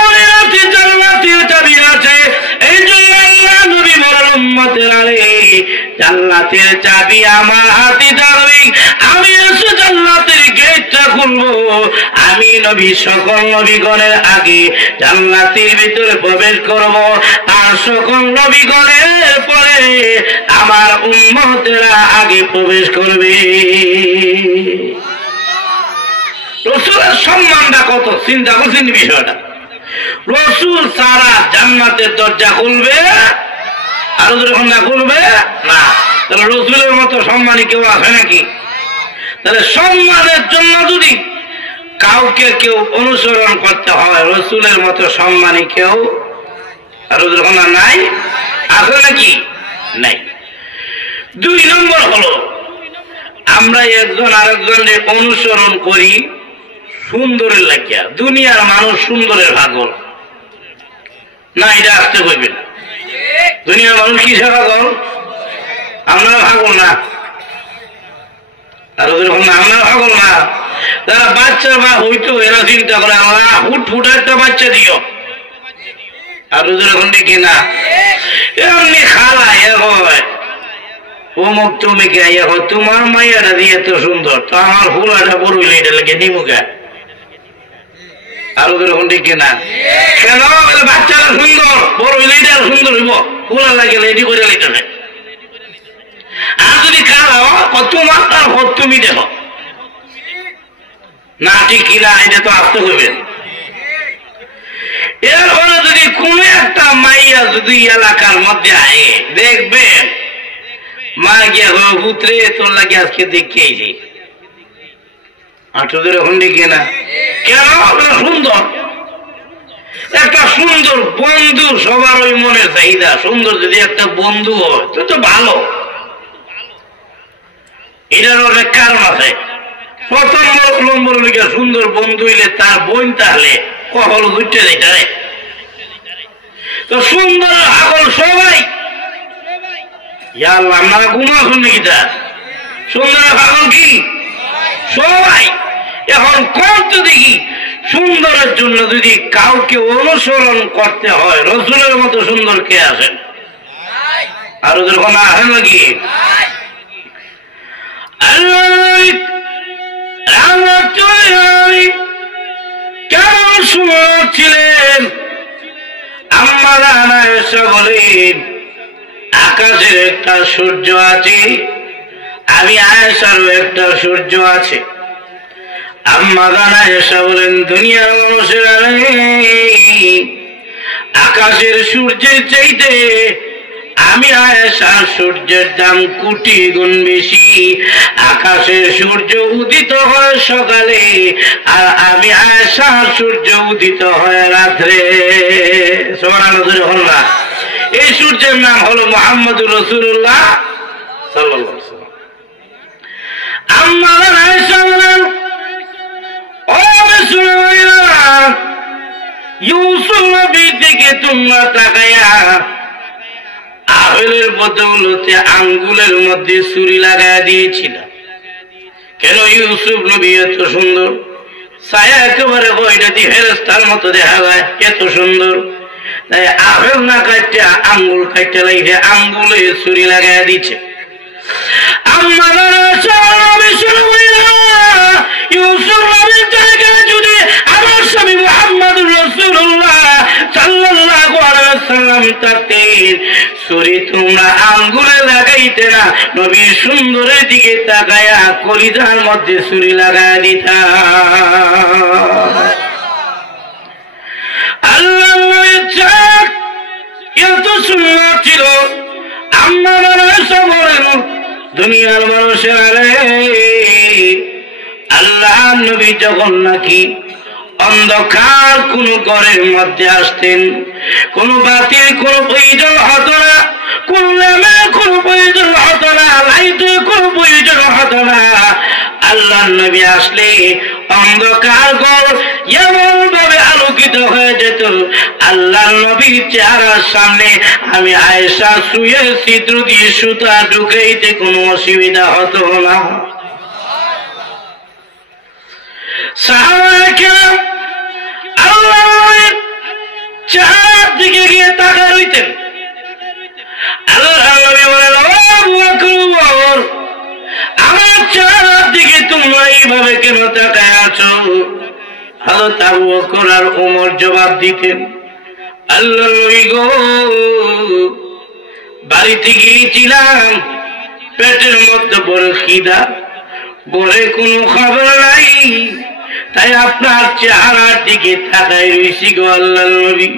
ওই হাতে জান্নাতের চাবি আছে। এই জন্য আল্লাহ নবী বলেন, উম্মতের আরে জান্নাতের চাবি আমার হাতে থাকবে, আমি এসে জান্নাতের গেটটা খুলবো। আমি নবী সকল নবীগণের আগে জান্নাতের ভিতরে প্রবেশ করব, আর সকল নবীগণের পরে আমার উম্মতেরা আগে প্রবেশ করবে। রসুলের সম্মানটা কত চিন্তা করছেন বিষয়টা? রসুল সারা জান্নাতের দরজা খুলবে, আর যখন না খুলবে না। তাহলে রসুলের মতো সম্মানী কেউ আছে নাকি? তাহলে সম্মানের জন্য যদি কাউকে কেউ অনুসরণ করতে হয়, রসুলের মতো সম্মানী কেউ আর যখন নাই, আছে নাকি? নাই। 2 নম্বর হলো আমরা একজন আরেকজনের অনুসরণ করি সুন্দরের লাগিয়া। দুনিয়ার মানুষ সুন্দরের পাগল না, এটা আসতে হইবে না। দুনিয়ার মানুষ কিসের পাগল? আমরা পাগল না, আর আমরা পাগল না। যারা বাচ্চা বা হইতো এরা চিন্তা করে আমরা হুট একটা বাচ্চা দিও, আর ওদের এখন দেখি না এমনি খালা হয় অমুক তুমি কে তোমার মাইয়াটা দিয়ে তো সুন্দর, তো আমার ফুলাটা বড় হইলে এটা লেগে নিমুখা, আর ওদের এখন দেখি না কেন? বাচ্চাটা সুন্দর, বড় হইলে এটা সুন্দর হইব, ফুলা লাগে এটি করে লিতে। আর যদি খারাপ তোমার তার তুমি দেখো না, ঠিক কিনা এটা তো আসতে হইবে। এরপরে যদি কোন একটা মাইয়া যদি এলাকার মধ্যে আয়ে দেখবেন মা গিয়া পুত্রে তোর লাগে আজকে দেখিয়েছি, আঠদের এখন দেখি না কেন? সুন্দর একটা সুন্দর বন্ধু, সবার ওই মনের চাহিদা সুন্দর। যদি একটা বন্ধু হয় তো ভালো, এটার অনেক কারণ আছে। প্রথম নম্বর সুন্দর বন্ধু হইলে তার বোন তাহলে কখনো ঘুরতে যাইতে তো সুন্দর আগল সবাই আমরা ঘুমা শুনি কিটা সুন্দর আগল কি সবাই এখন কত দেখি সুন্দরের জন্য যদি কাউকে অনুসরণ করতে হয় রসুলের মতো সুন্দর কে আসেন? আর ওদের কোনো আসেন নাকি? কেমন সুন্দর ছিলেন আম্মা আয়েশা বলেন আকাশের একটা সূর্য আছে, আমি আয়েশারও একটা সূর্য আছে। আম্মা আয়েশা বলেন দুনিয়ার মানুষেরা আকাশের সূর্যের চাইতে আমি আয়েশার সূর্যের দাম কোটি গুণ বেশি। আকাশের সূর্য উদিত হয় সকালে, আর আমি আয়েশার সূর্য উদিত হয় রাত্রে। সুবহানাল্লাহ। এই সূর্যের নাম হলো মুহাম্মদুর রাসূলুল্লাহ সাল্লাল্লাহু আলাইহি ওয়াসাল্লাম। আম্মা আয়েশা বলেন ও মুসলমানেরা, ইউসুফ নবীর দিকে তোমরা তাকায়া আপেলের বদৌলতে আঙ্গুলের মধ্যে ছুরি লাগায় দিয়েছিল। কেন? ইউসুফ নবী এত সুন্দর, ছায়া একেবারে বইটা দিয়ে ফেরেশতার মতো দেখা যায়, এত সুন্দর। তাই আপেল না কাটতে আঙ্গুল কাটতে লাগে আঙ্গুলে ছুরি লাগায় দিচ্ছে। ইউসুফ নবীর জায়গায় যদি আমার স্বামী মুহাম্মদুর রাসূলুল্লাহ সাল্লাল্লাহু আলাইহি ওয়াসাল্লাম থাকতেন, ছুরি তোমরা আঙ্গুলে লাগাইতে না, নবীর সুন্দরের দিকে তাকায়া কলিজার মধ্যে ছুরি লাগায় দিতা। আল্লাহ নবীর চাক এত সুন্দর ছিল। আম্মা আয়েশা বলেন দুনিয়ার মানুষের আল্লাহ নবী যখন নাকি অন্ধকার কোন ঘরের মধ্যে আসতেন, কোন বাতির কোন প্রয়োজন হতো না, কোন ল্যাম্পের কোন প্রয়োজন হতো না, লাইটের কোন প্রয়োজন হতো না। আল্লাহ নবী আসলে অন্ধকার ঘর এমন ভাবে আলোকিত হয়ে যেত, আল্লাহ নবীর চেহারার সামনে আমি আয়েশা শুয়ে ছিদ্র দিয়ে সুতা ঢুকাইতে কোনো অসুবিধা হতো না। সাহাবায়ে কেরাম আল্লাহর চেহারার দিকে গিয়ে তাকায় রইতেন। আল্লাহ নবী বলেন ও আবু বকর, আমার চেহারার দিকে তোমরা এইভাবে কেন তাকায় আছো? হযরত আবু বকর আর ওমর জবাব দিতেন, আল্লাহ নবী গো, বাড়িতে গিয়েছিলাম, পেটের মধ্যে বড় খিদা, ঘরে কোনো খাবার নাই, তাই আপনার চেহারার দিকে তাকায় রইছি গো আল্লাহর নবী।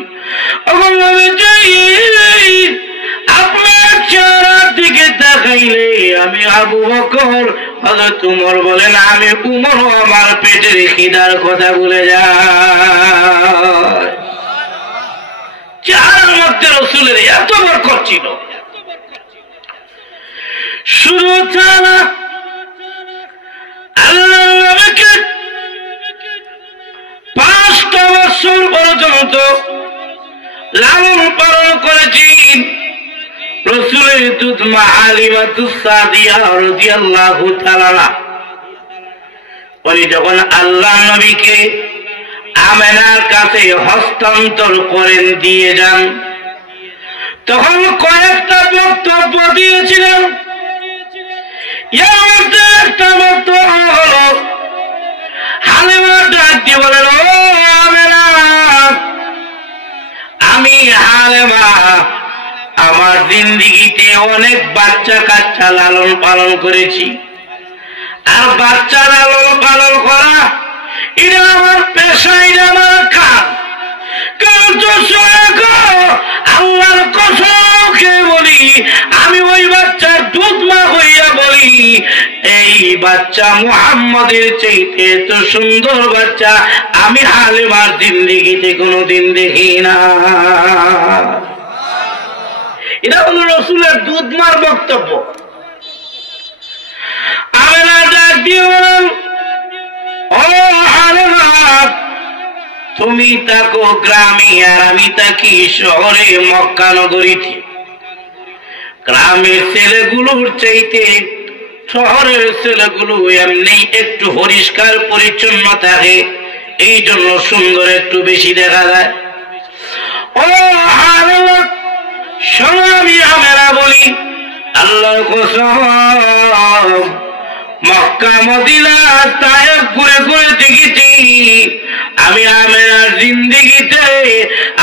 আপনার চেহারার দিকে তাকাইলে আমি আবু বকর, হযরত ওমর বলেন আমি উমরও আমার পেটের খিদার কথা ভুলে যায়। চেহারার মধ্যে রাসূলের এত বরকত ছিল। শুধু তা না, আল্লাহ নবীকে 5টা বছর পর্যন্ত লালন পালন করেছেন। রাসূলের দুধ মা হালিমাতুস সাদিয়া রাদিয়াল্লাহু তাআলা উনি যখন আল্লাহ নবীকে আমেনার কাছে হস্তান্তর করেন দিয়ে যান, তখন কয়েকটা বক্তব্য দিয়েছিলেন। এর মধ্যে একটা বক্তব্য হলো হালিমা ডাক দিয়ে বলেন ও আমেনা, আমি হালিমা আমার জিন্দেগিতে অনেক বাচ্চা কাচ্চা লালন পালন করেছি, আর বাচ্চা লালন পালন করা এটা আমার পেশা, এটা আমার কাজ। আল্লাহর কসম খেয়ে বলি, আমি ওই বাচ্চার দুধ মা হইয়া বলি, এই বাচ্চা মুহাম্মদের চাইতে এত সুন্দর বাচ্চা আমি হালিমার জিন্দেগিতে কোনোদিন দেখি না। এটা হলো রাসূলের দুধ মার বক্তব্য। আমেনা ডাক দিয়ে বলেন ও হালিমা, তুমি থাকো গ্রামে আর আমি থাকি শহরে মক্কা নগরীতে। গ্রামের ছেলেগুলোর চাইতে শহরের ছেলেগুলো এমনি একটু পরিষ্কার পরিচ্ছন্ন থাকে, এই জন্য সুন্দর একটু বেশি দেখা যায়। ও শোনো, আমি আমেরা বলি, আল্লাহর কসম, মক্কা মদিনা তায়েফ ঘুরে ঘুরে দেখেছি, আমি আমেরার জিন্দেগিতে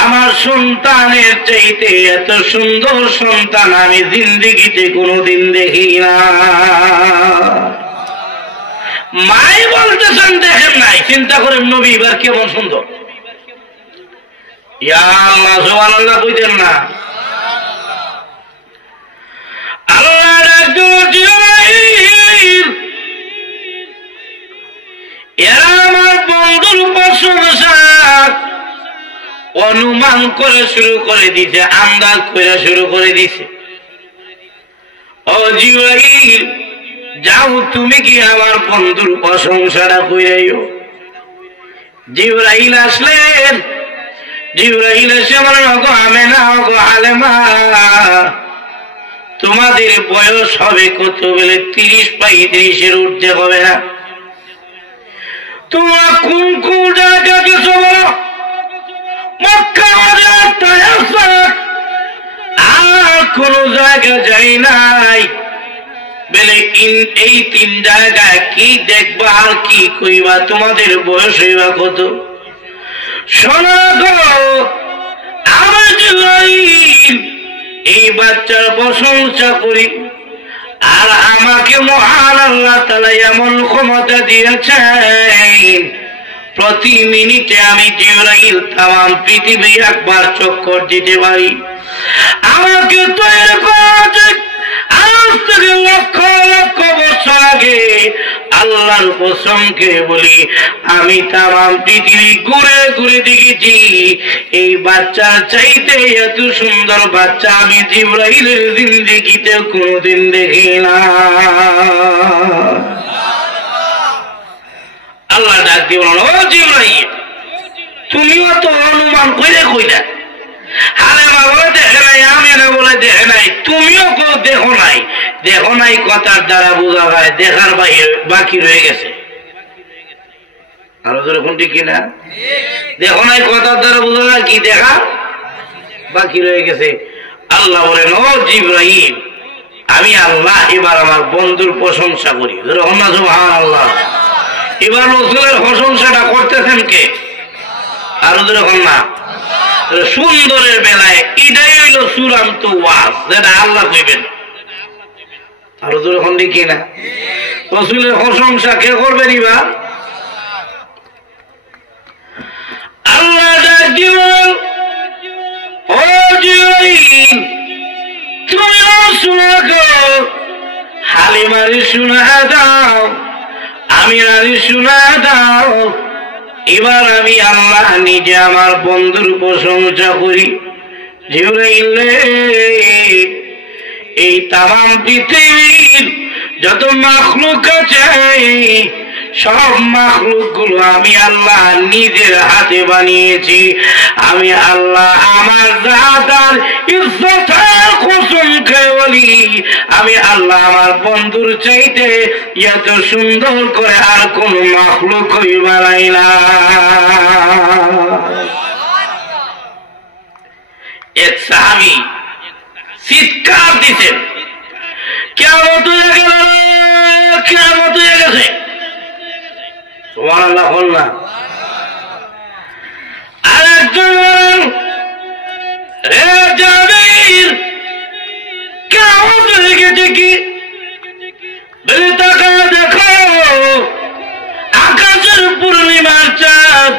আমার সন্তানের চাইতে এত সুন্দর সন্তান আমি জিন্দেগিতে কোনোদিন দেখি না। মাই বলতেছেন দেখেন নাই, চিন্তা করেন নবী এবার কেমন সুন্দর। ইয়া আল্লাহ, সুবহানাল্লাহ কইতেন না? এরা আমার বন্ধুর প্রশংসা অনুমান করে শুরু করে দিছে, আন্দাজ করে শুরু করে দিছে। ও জিবরাইল, যাও তুমি কি আমার বন্ধুর প্রশংসাটা কইরাইও। জিবরাইল আসলেন, জিবরাইল এসে বলেন, ওগো আমেনা, ওগো হালেমা, তোমাদের বয়স হবে কত? বলে 30-35-এর ঊর্ধ্বে হবে না। তোমরা কোন কোন জায়গা গেছো বলো? মক্কা, মদিনা, তায়েফ, আর কোন জায়গা যাই নাই। বলে এই 3 জায়গায় কি দেখবা আর কি কইবা? তোমাদের বয়স হইবা কত? শোনো গো, আমার জিবরাইল এই বাচ্চার প্রশংসা করি, আর আমাকে মহান আল্লাহ তাআলা এমন ক্ষমতা দিয়েছেন, প্রতি মিনিটে আমি জিবরাইল তামাম পৃথিবী একবার চক্কর দিতে পারি। আমাকে তৈরি করেছে আজ থেকে লক্ষ লক্ষ বছর আগে। আল্লাহর কসমকে বলি, আমি তামাম পৃথিবী ঘুরে ঘুরে দেখেছি, এই বাচ্চার চাইতে এত সুন্দর বাচ্চা আমি জিবরাইলের জিন্দেগিতে কোনোদিন দেখি না। আল্লাহ ডাক দিয়ে বলল, ও জিবরাইল, তুমিও তো অনুমান করে কইলা। হালেমা বলে দেখে নাই, আমেনা বলে দেখে নাই, তুমিও কেউ দেখো নাই। দেখো নাই কথার দ্বারা বোঝা যায় দেখার বাইরে বাকি রয়ে গেছে। আরো ধরে কোনটি কিনা? দেখো নাই কথার দ্বারা বোঝা যায় কি দেখা বাকি রয়ে গেছে। আল্লাহ বলেন, ও জিবরাইল, আমি আল্লাহ এবার আমার বন্ধুর প্রশংসা করি। সুবহানাল্লাহ। এবার রাসূলের প্রশংসাটা করতেছেন কে? আরো ধরে না, সুন্দরের বেলায় এটাই হইল চূড়ান্ত ওয়াজ, যেটা আল্লাহ কইবেন। আরো জোরে হন্ডি কিনা? রাসূলের প্রশংসা কে করবেন? এবার আল্লাহ ডাক দিবেন, ও জিবরাইল, তুমি শোনা গো, হালিমারে শোনা দাও, আমিনারে শোনা দাও। এবার আমি আল্লাহ নিজে আমার বন্ধুর প্রশংসা করি। জিবরাইল, এই তামাম পৃথিবীর যত মাখলুক আছে, সব মাখলুক গুলো আমি আল্লাহ নিজের হাতে বানিয়েছি। আমি আল্লাহ আমার দাদার ইজ্জতের কসম খেয়ে বলি, আমি আল্লাহ আমার বন্ধুর চাইতে এত সুন্দর করে আর কোন মাখলুক বানাই না। এক সাহাবী চিৎকার দিতেন, কিয়ামত হয়ে গেল, কিয়ামত হয়ে গেছে। সুবহানাল্লাহ বললাম। আরেকজন, রে জাবির, কিয়ামত হয়ে গেছে কি? বলে তাকা দেখো, আকাশের পূর্ণিমার চাঁদ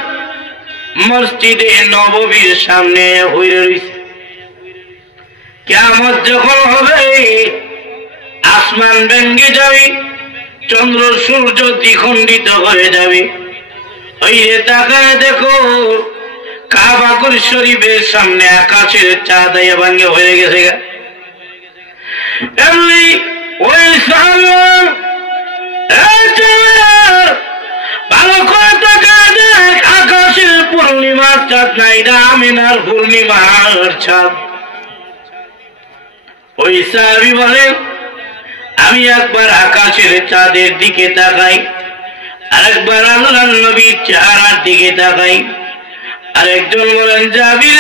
মসজিদে নববীর সামনে হয়ে রয়েছে। কিয়ামত যখন হবে, আসমান ভেঙে যাবে, চন্দ্র সূর্য দ্বিখণ্ডিত হয়ে যাবে। ওই তাকায় দেখো, কাবা শরীফের সামনে আকাশের চাঁদ ভাঙ্গে হয়ে গেছে। এমনি ওই সামনে ভালো করে তাকায় দেখ, আকাশের পূর্ণিমার চাঁদ নাই, আমিনার পূর্ণিমার চাঁদ। ওই সাহাবী বলে, আমি একবার আকাশের চাঁদের দিকে তাকাই, আরেকবার আল্লাহর নবীর চেহারার দিকে তাকাই। আরেকজন বলেন, জাবির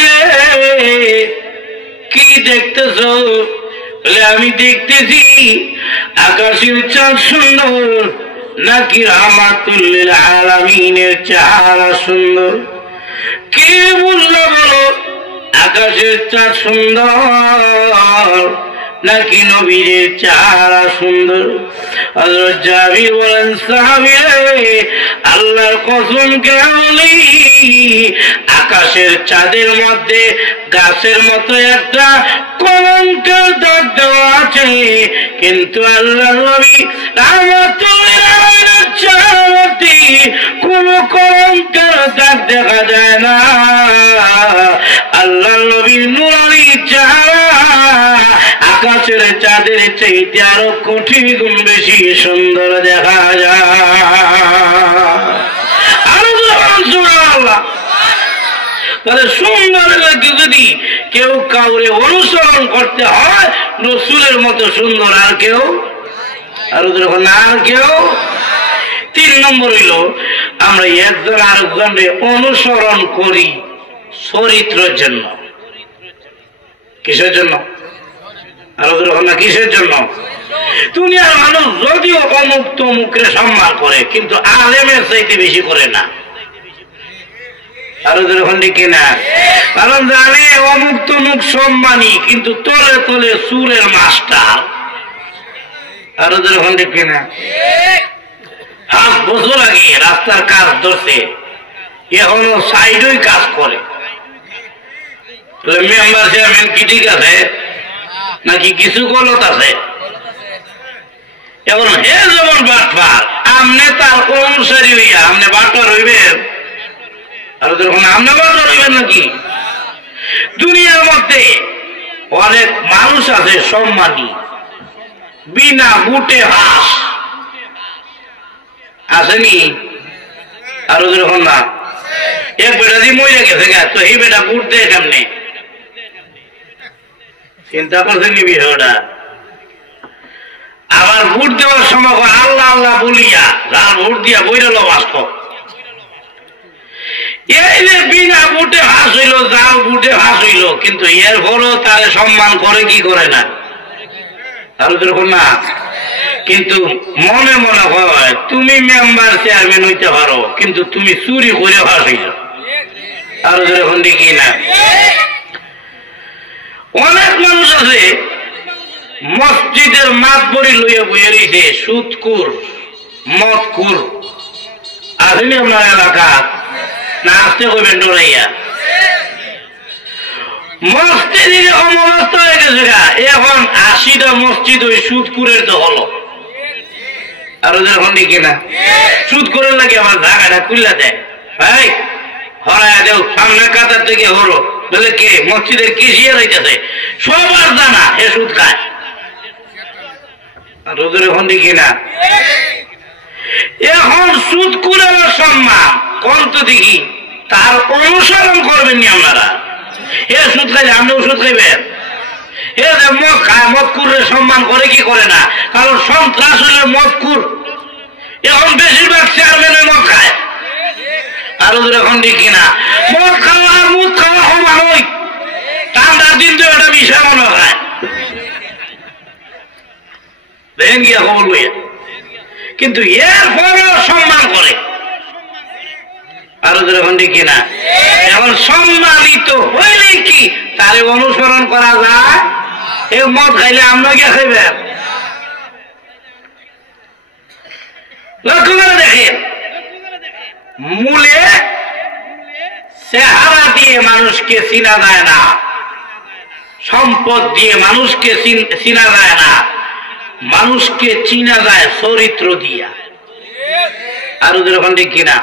কি দেখতেছ? বলে, আমি দেখতেছি আকাশের চাঁদ সুন্দর নাকি রাহমাতুল লিল আলামিনের চেহারা সুন্দর? কে বললো বলো, আকাশের চাঁদ সুন্দর নাকি নবীর চেহারা সুন্দর? হযরত জাবির বলেন, সাহাবী আল্লাহর কসম করে আকাশের চাঁদের মধ্যে গাছের মতো একটা কলঙ্কের দাগ দেওয়া আছে, কিন্তু আল্লাহর নবী রাহমাতুল লিল আলামিনের চেহারাতে কোন কলঙ্কের দাগ দেখা যায় না। আল্লাহর নবীর নূরানী চেহারা আকাশের চাঁদের চাইতে আরো কোটি গুণ বেশি সুন্দর দেখা যায়। আরো সুবহানাল্লাহ। তাহলে সুন্দর যদি কেউ কাউরে অনুসরণ করতে হয়, রাসূলের মতো সুন্দর আর কেউ, আর কেউ। 3 নম্বর হইল, আমরা একজন আরেকজনকে অনুসরণ করি চরিত্রের জন্য। কিসের জন্য? আর না কিসের জন্য? দুনিয়ার মানুষ যদিও অমুক তমুকরে সম্মান করে, কিন্তু আলেমের চাইতে বেশি করে না। আর কিনা? কারণ জানে অমুক তমুক সম্মানী, কিন্তু তলে তলে সুরের মাস্টার। আর কিনা? 5 বছর আগে রাস্তার কাজ ধরছে, এখনো সাইডই কাজ করে। মেম্বার চেয়ারম্যান কি ঠিক আছে নাকি কিছু গলত আছে? এখন হে যেমন বাটপার, আমনে তার অনুসারী হইয়া আমনে বাটপার হইবেন? আর যখন আমনে বাটপার হইবেন নাকি? দুনিয়ার মধ্যে অনেক মানুষ আছে সম্মানী, বিনা বুটে হাস আসেনি? আর যখন না এক বেটা দিয়ে মরে গেছে গা, তো এই বেটা বুট দেয় কেমনে? চিন্তা করছেন কি বিষয়টা? আবার ভোট দেওয়ার সময় আল্লাহ আল্লাহ বলিয়া যার ভোট দিয়া বইরল বাস্তব। এই যে বিনা ভোটে হাস হইল, যার ভোটে হাস হইল, কিন্তু এর পরও তারে সম্মান করে কি করে না? আর যখন না, কিন্তু মনে মনে হয় তুমি মেম্বার চেয়ারম্যান হইতে পারো, কিন্তু তুমি চুরি করে হাস হইল। আর যখন দেখি না, অনেক মানুষ আছে মসজিদের মাতবরি লইয়া বইয়া রয়েছে, সুদকুর মদকুর। আসেনি আপনার এলাকা? না আসতে কইবেন ডরাইয়া? মসজিদ অবস্থা হয়ে গেছে গা, এখন 80টা মসজিদ ওই সুদকুরের তো হলো। আর যখন দেখি না, সুদকুরের লাগে আমার জায়গাটা খুললা দেয়, ভাই হরাইয়া দেও, সামনে কাতার থেকে হলো বলে কে মসজিদের কি শিয়া রইতেছে, সবার জানা এ সুদ খায়। রোদের এখন দেখি না, এখন সুদ করে সম্মান কত দেখি, তার অনুসরণ করবেন নি আপনারা? এ সুদ খাইলে আপনি ওষুধ খাইবেন? এ যে মদ খায়, মদকুরের সম্মান করে কি করে না? কারণ সন্ত্রাস হলে মদকুর, এখন বেশিরভাগ চেয়ারম্যানের মদ খায়। আরো এখন দেখি না, মদ খাওয়া আর মুদ খাওয়া সমান হই, ঠান্ডার দিন তো এটা বিষয় মনে হয়। দেখেন গিয়া খবর লইয়া, কিন্তু এর পরেও সম্মান করে। আরো এখন দেখি না, এখন সম্মানিত হইলে কি তারে অনুসরণ করা যায়? এ মদ খাইলে আমরা গিয়া খাইবেন? লক্ষ্য করে দেখেন, মূলে চেহারা দিয়ে মানুষকে চিনা যায় না, সম্পদ দিয়ে মানুষকে চিনা যায় না, মানুষকে চিনা যায় চরিত্র দিয়া। আরো যখন দেখি না,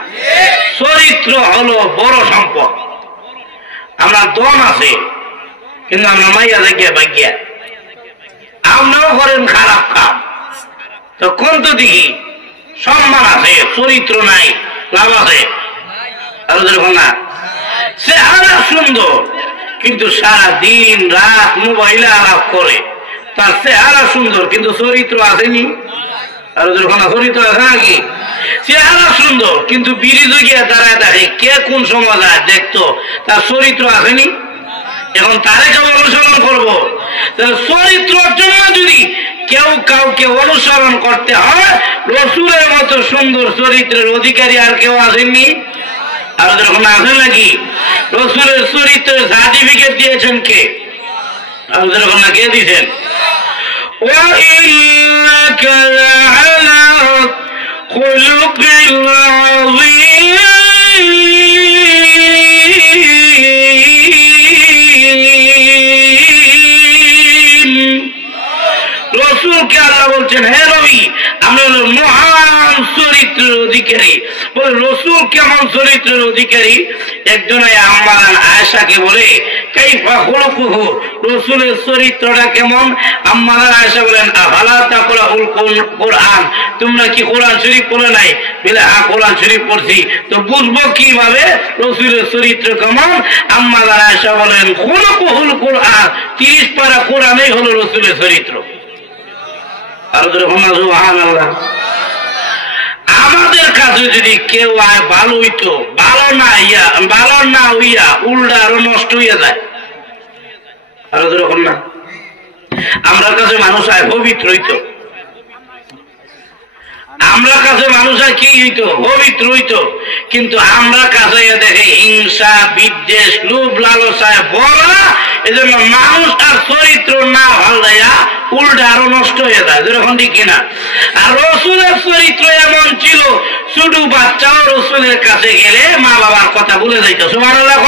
চরিত্র হলো বড় সম্পদ। আমরা দম আছে, কিন্তু আমরা মাইয়া দেখিয়া ভাগ্যা, আমরাও করেন খারাপ কাম, তো কোন তো দেখি সম্মান আছে, চরিত্র নাই, লাভ আছে? আরো যখন না, চেহারা সুন্দর, কিন্তু সারা দিন রাত মোবাইলে আলাপ করে, তার চেহারা সুন্দর কিন্তু চরিত্র আসেনি। আর যখন চরিত্র আছে নাকি, চেহারা সুন্দর কিন্তু বিরিজে গিয়ে দাঁড়ায় দেখে কে কোন সময় যায় দেখতো, তার চরিত্র আসেনি। এখন তারে কেউ অনুসরণ করবো? চরিত্রের জন্য যদি কেউ কাউকে অনুসরণ করতে হয়, রসুলের মতো সুন্দর চরিত্রের অধিকারী আর কেউ আসেননি। আর যখন আসে নাকি, রসুলের চরিত্রের সার্টিফিকেট দিয়েছেন কে? আর যখন না কে দিয়েছেন? وَإِنَّكَ لَعَلَى خُلُقٍ عَظِيمٍ। রসুলকে আল্লাহ বলছেন, হে নবী আমি হলো মহান চরিত্রের অধিকারী। বলে রসুল কেমন চরিত্রের অধিকারী? একজনে আম্মাজান আয়েশাকে বলে কাইফা খুলুকুহু, রসুলের চরিত্রটা কেমন? আম্মাজান আয়েশা বলেন আফালা তাকরাউল কোরআন, তোমরা কি কোরআন শরীফ পড়ে নাই? বলে হ্যাঁ কোরআন শরীফ পড়ছি। তো বুঝবো কিভাবে রসুলের চরিত্র কেমন? আম্মাজান আয়েশা বলেন খুলুকুহুল কোরআন, 30 পারা কোরআনই হলো রসুলের চরিত্র। আর সুবহানাল্লাহ। আমাদের কাছে যদি কেউ আয় ভালো হইতো, ভালো না হইয়া উল্টা আরো নষ্ট হইয়া যায়। আর যখন না আমরা কাছে মানুষ আয় পবিত্র হইতো, আমরা কাছে মানুষ আয় কি হইতো? পবিত্র হইতো। কিন্তু আমরা কাছে দেখে হিংসা, বিদ্বেষ, লোভ, লালসায় বলা, এজন্য মানুষ আর চরিত্র না ভালো দেয়া উল্টা আরো নষ্ট হয়ে যায়। যেরকম ঠিক কিনা? আর রসুলের চরিত্র এমন ছিল, ছোট বাচ্চাও রসুলের কাছে গেলে মা বাবার কথা ভুলে যাইত। সুবহানাল্লাহ।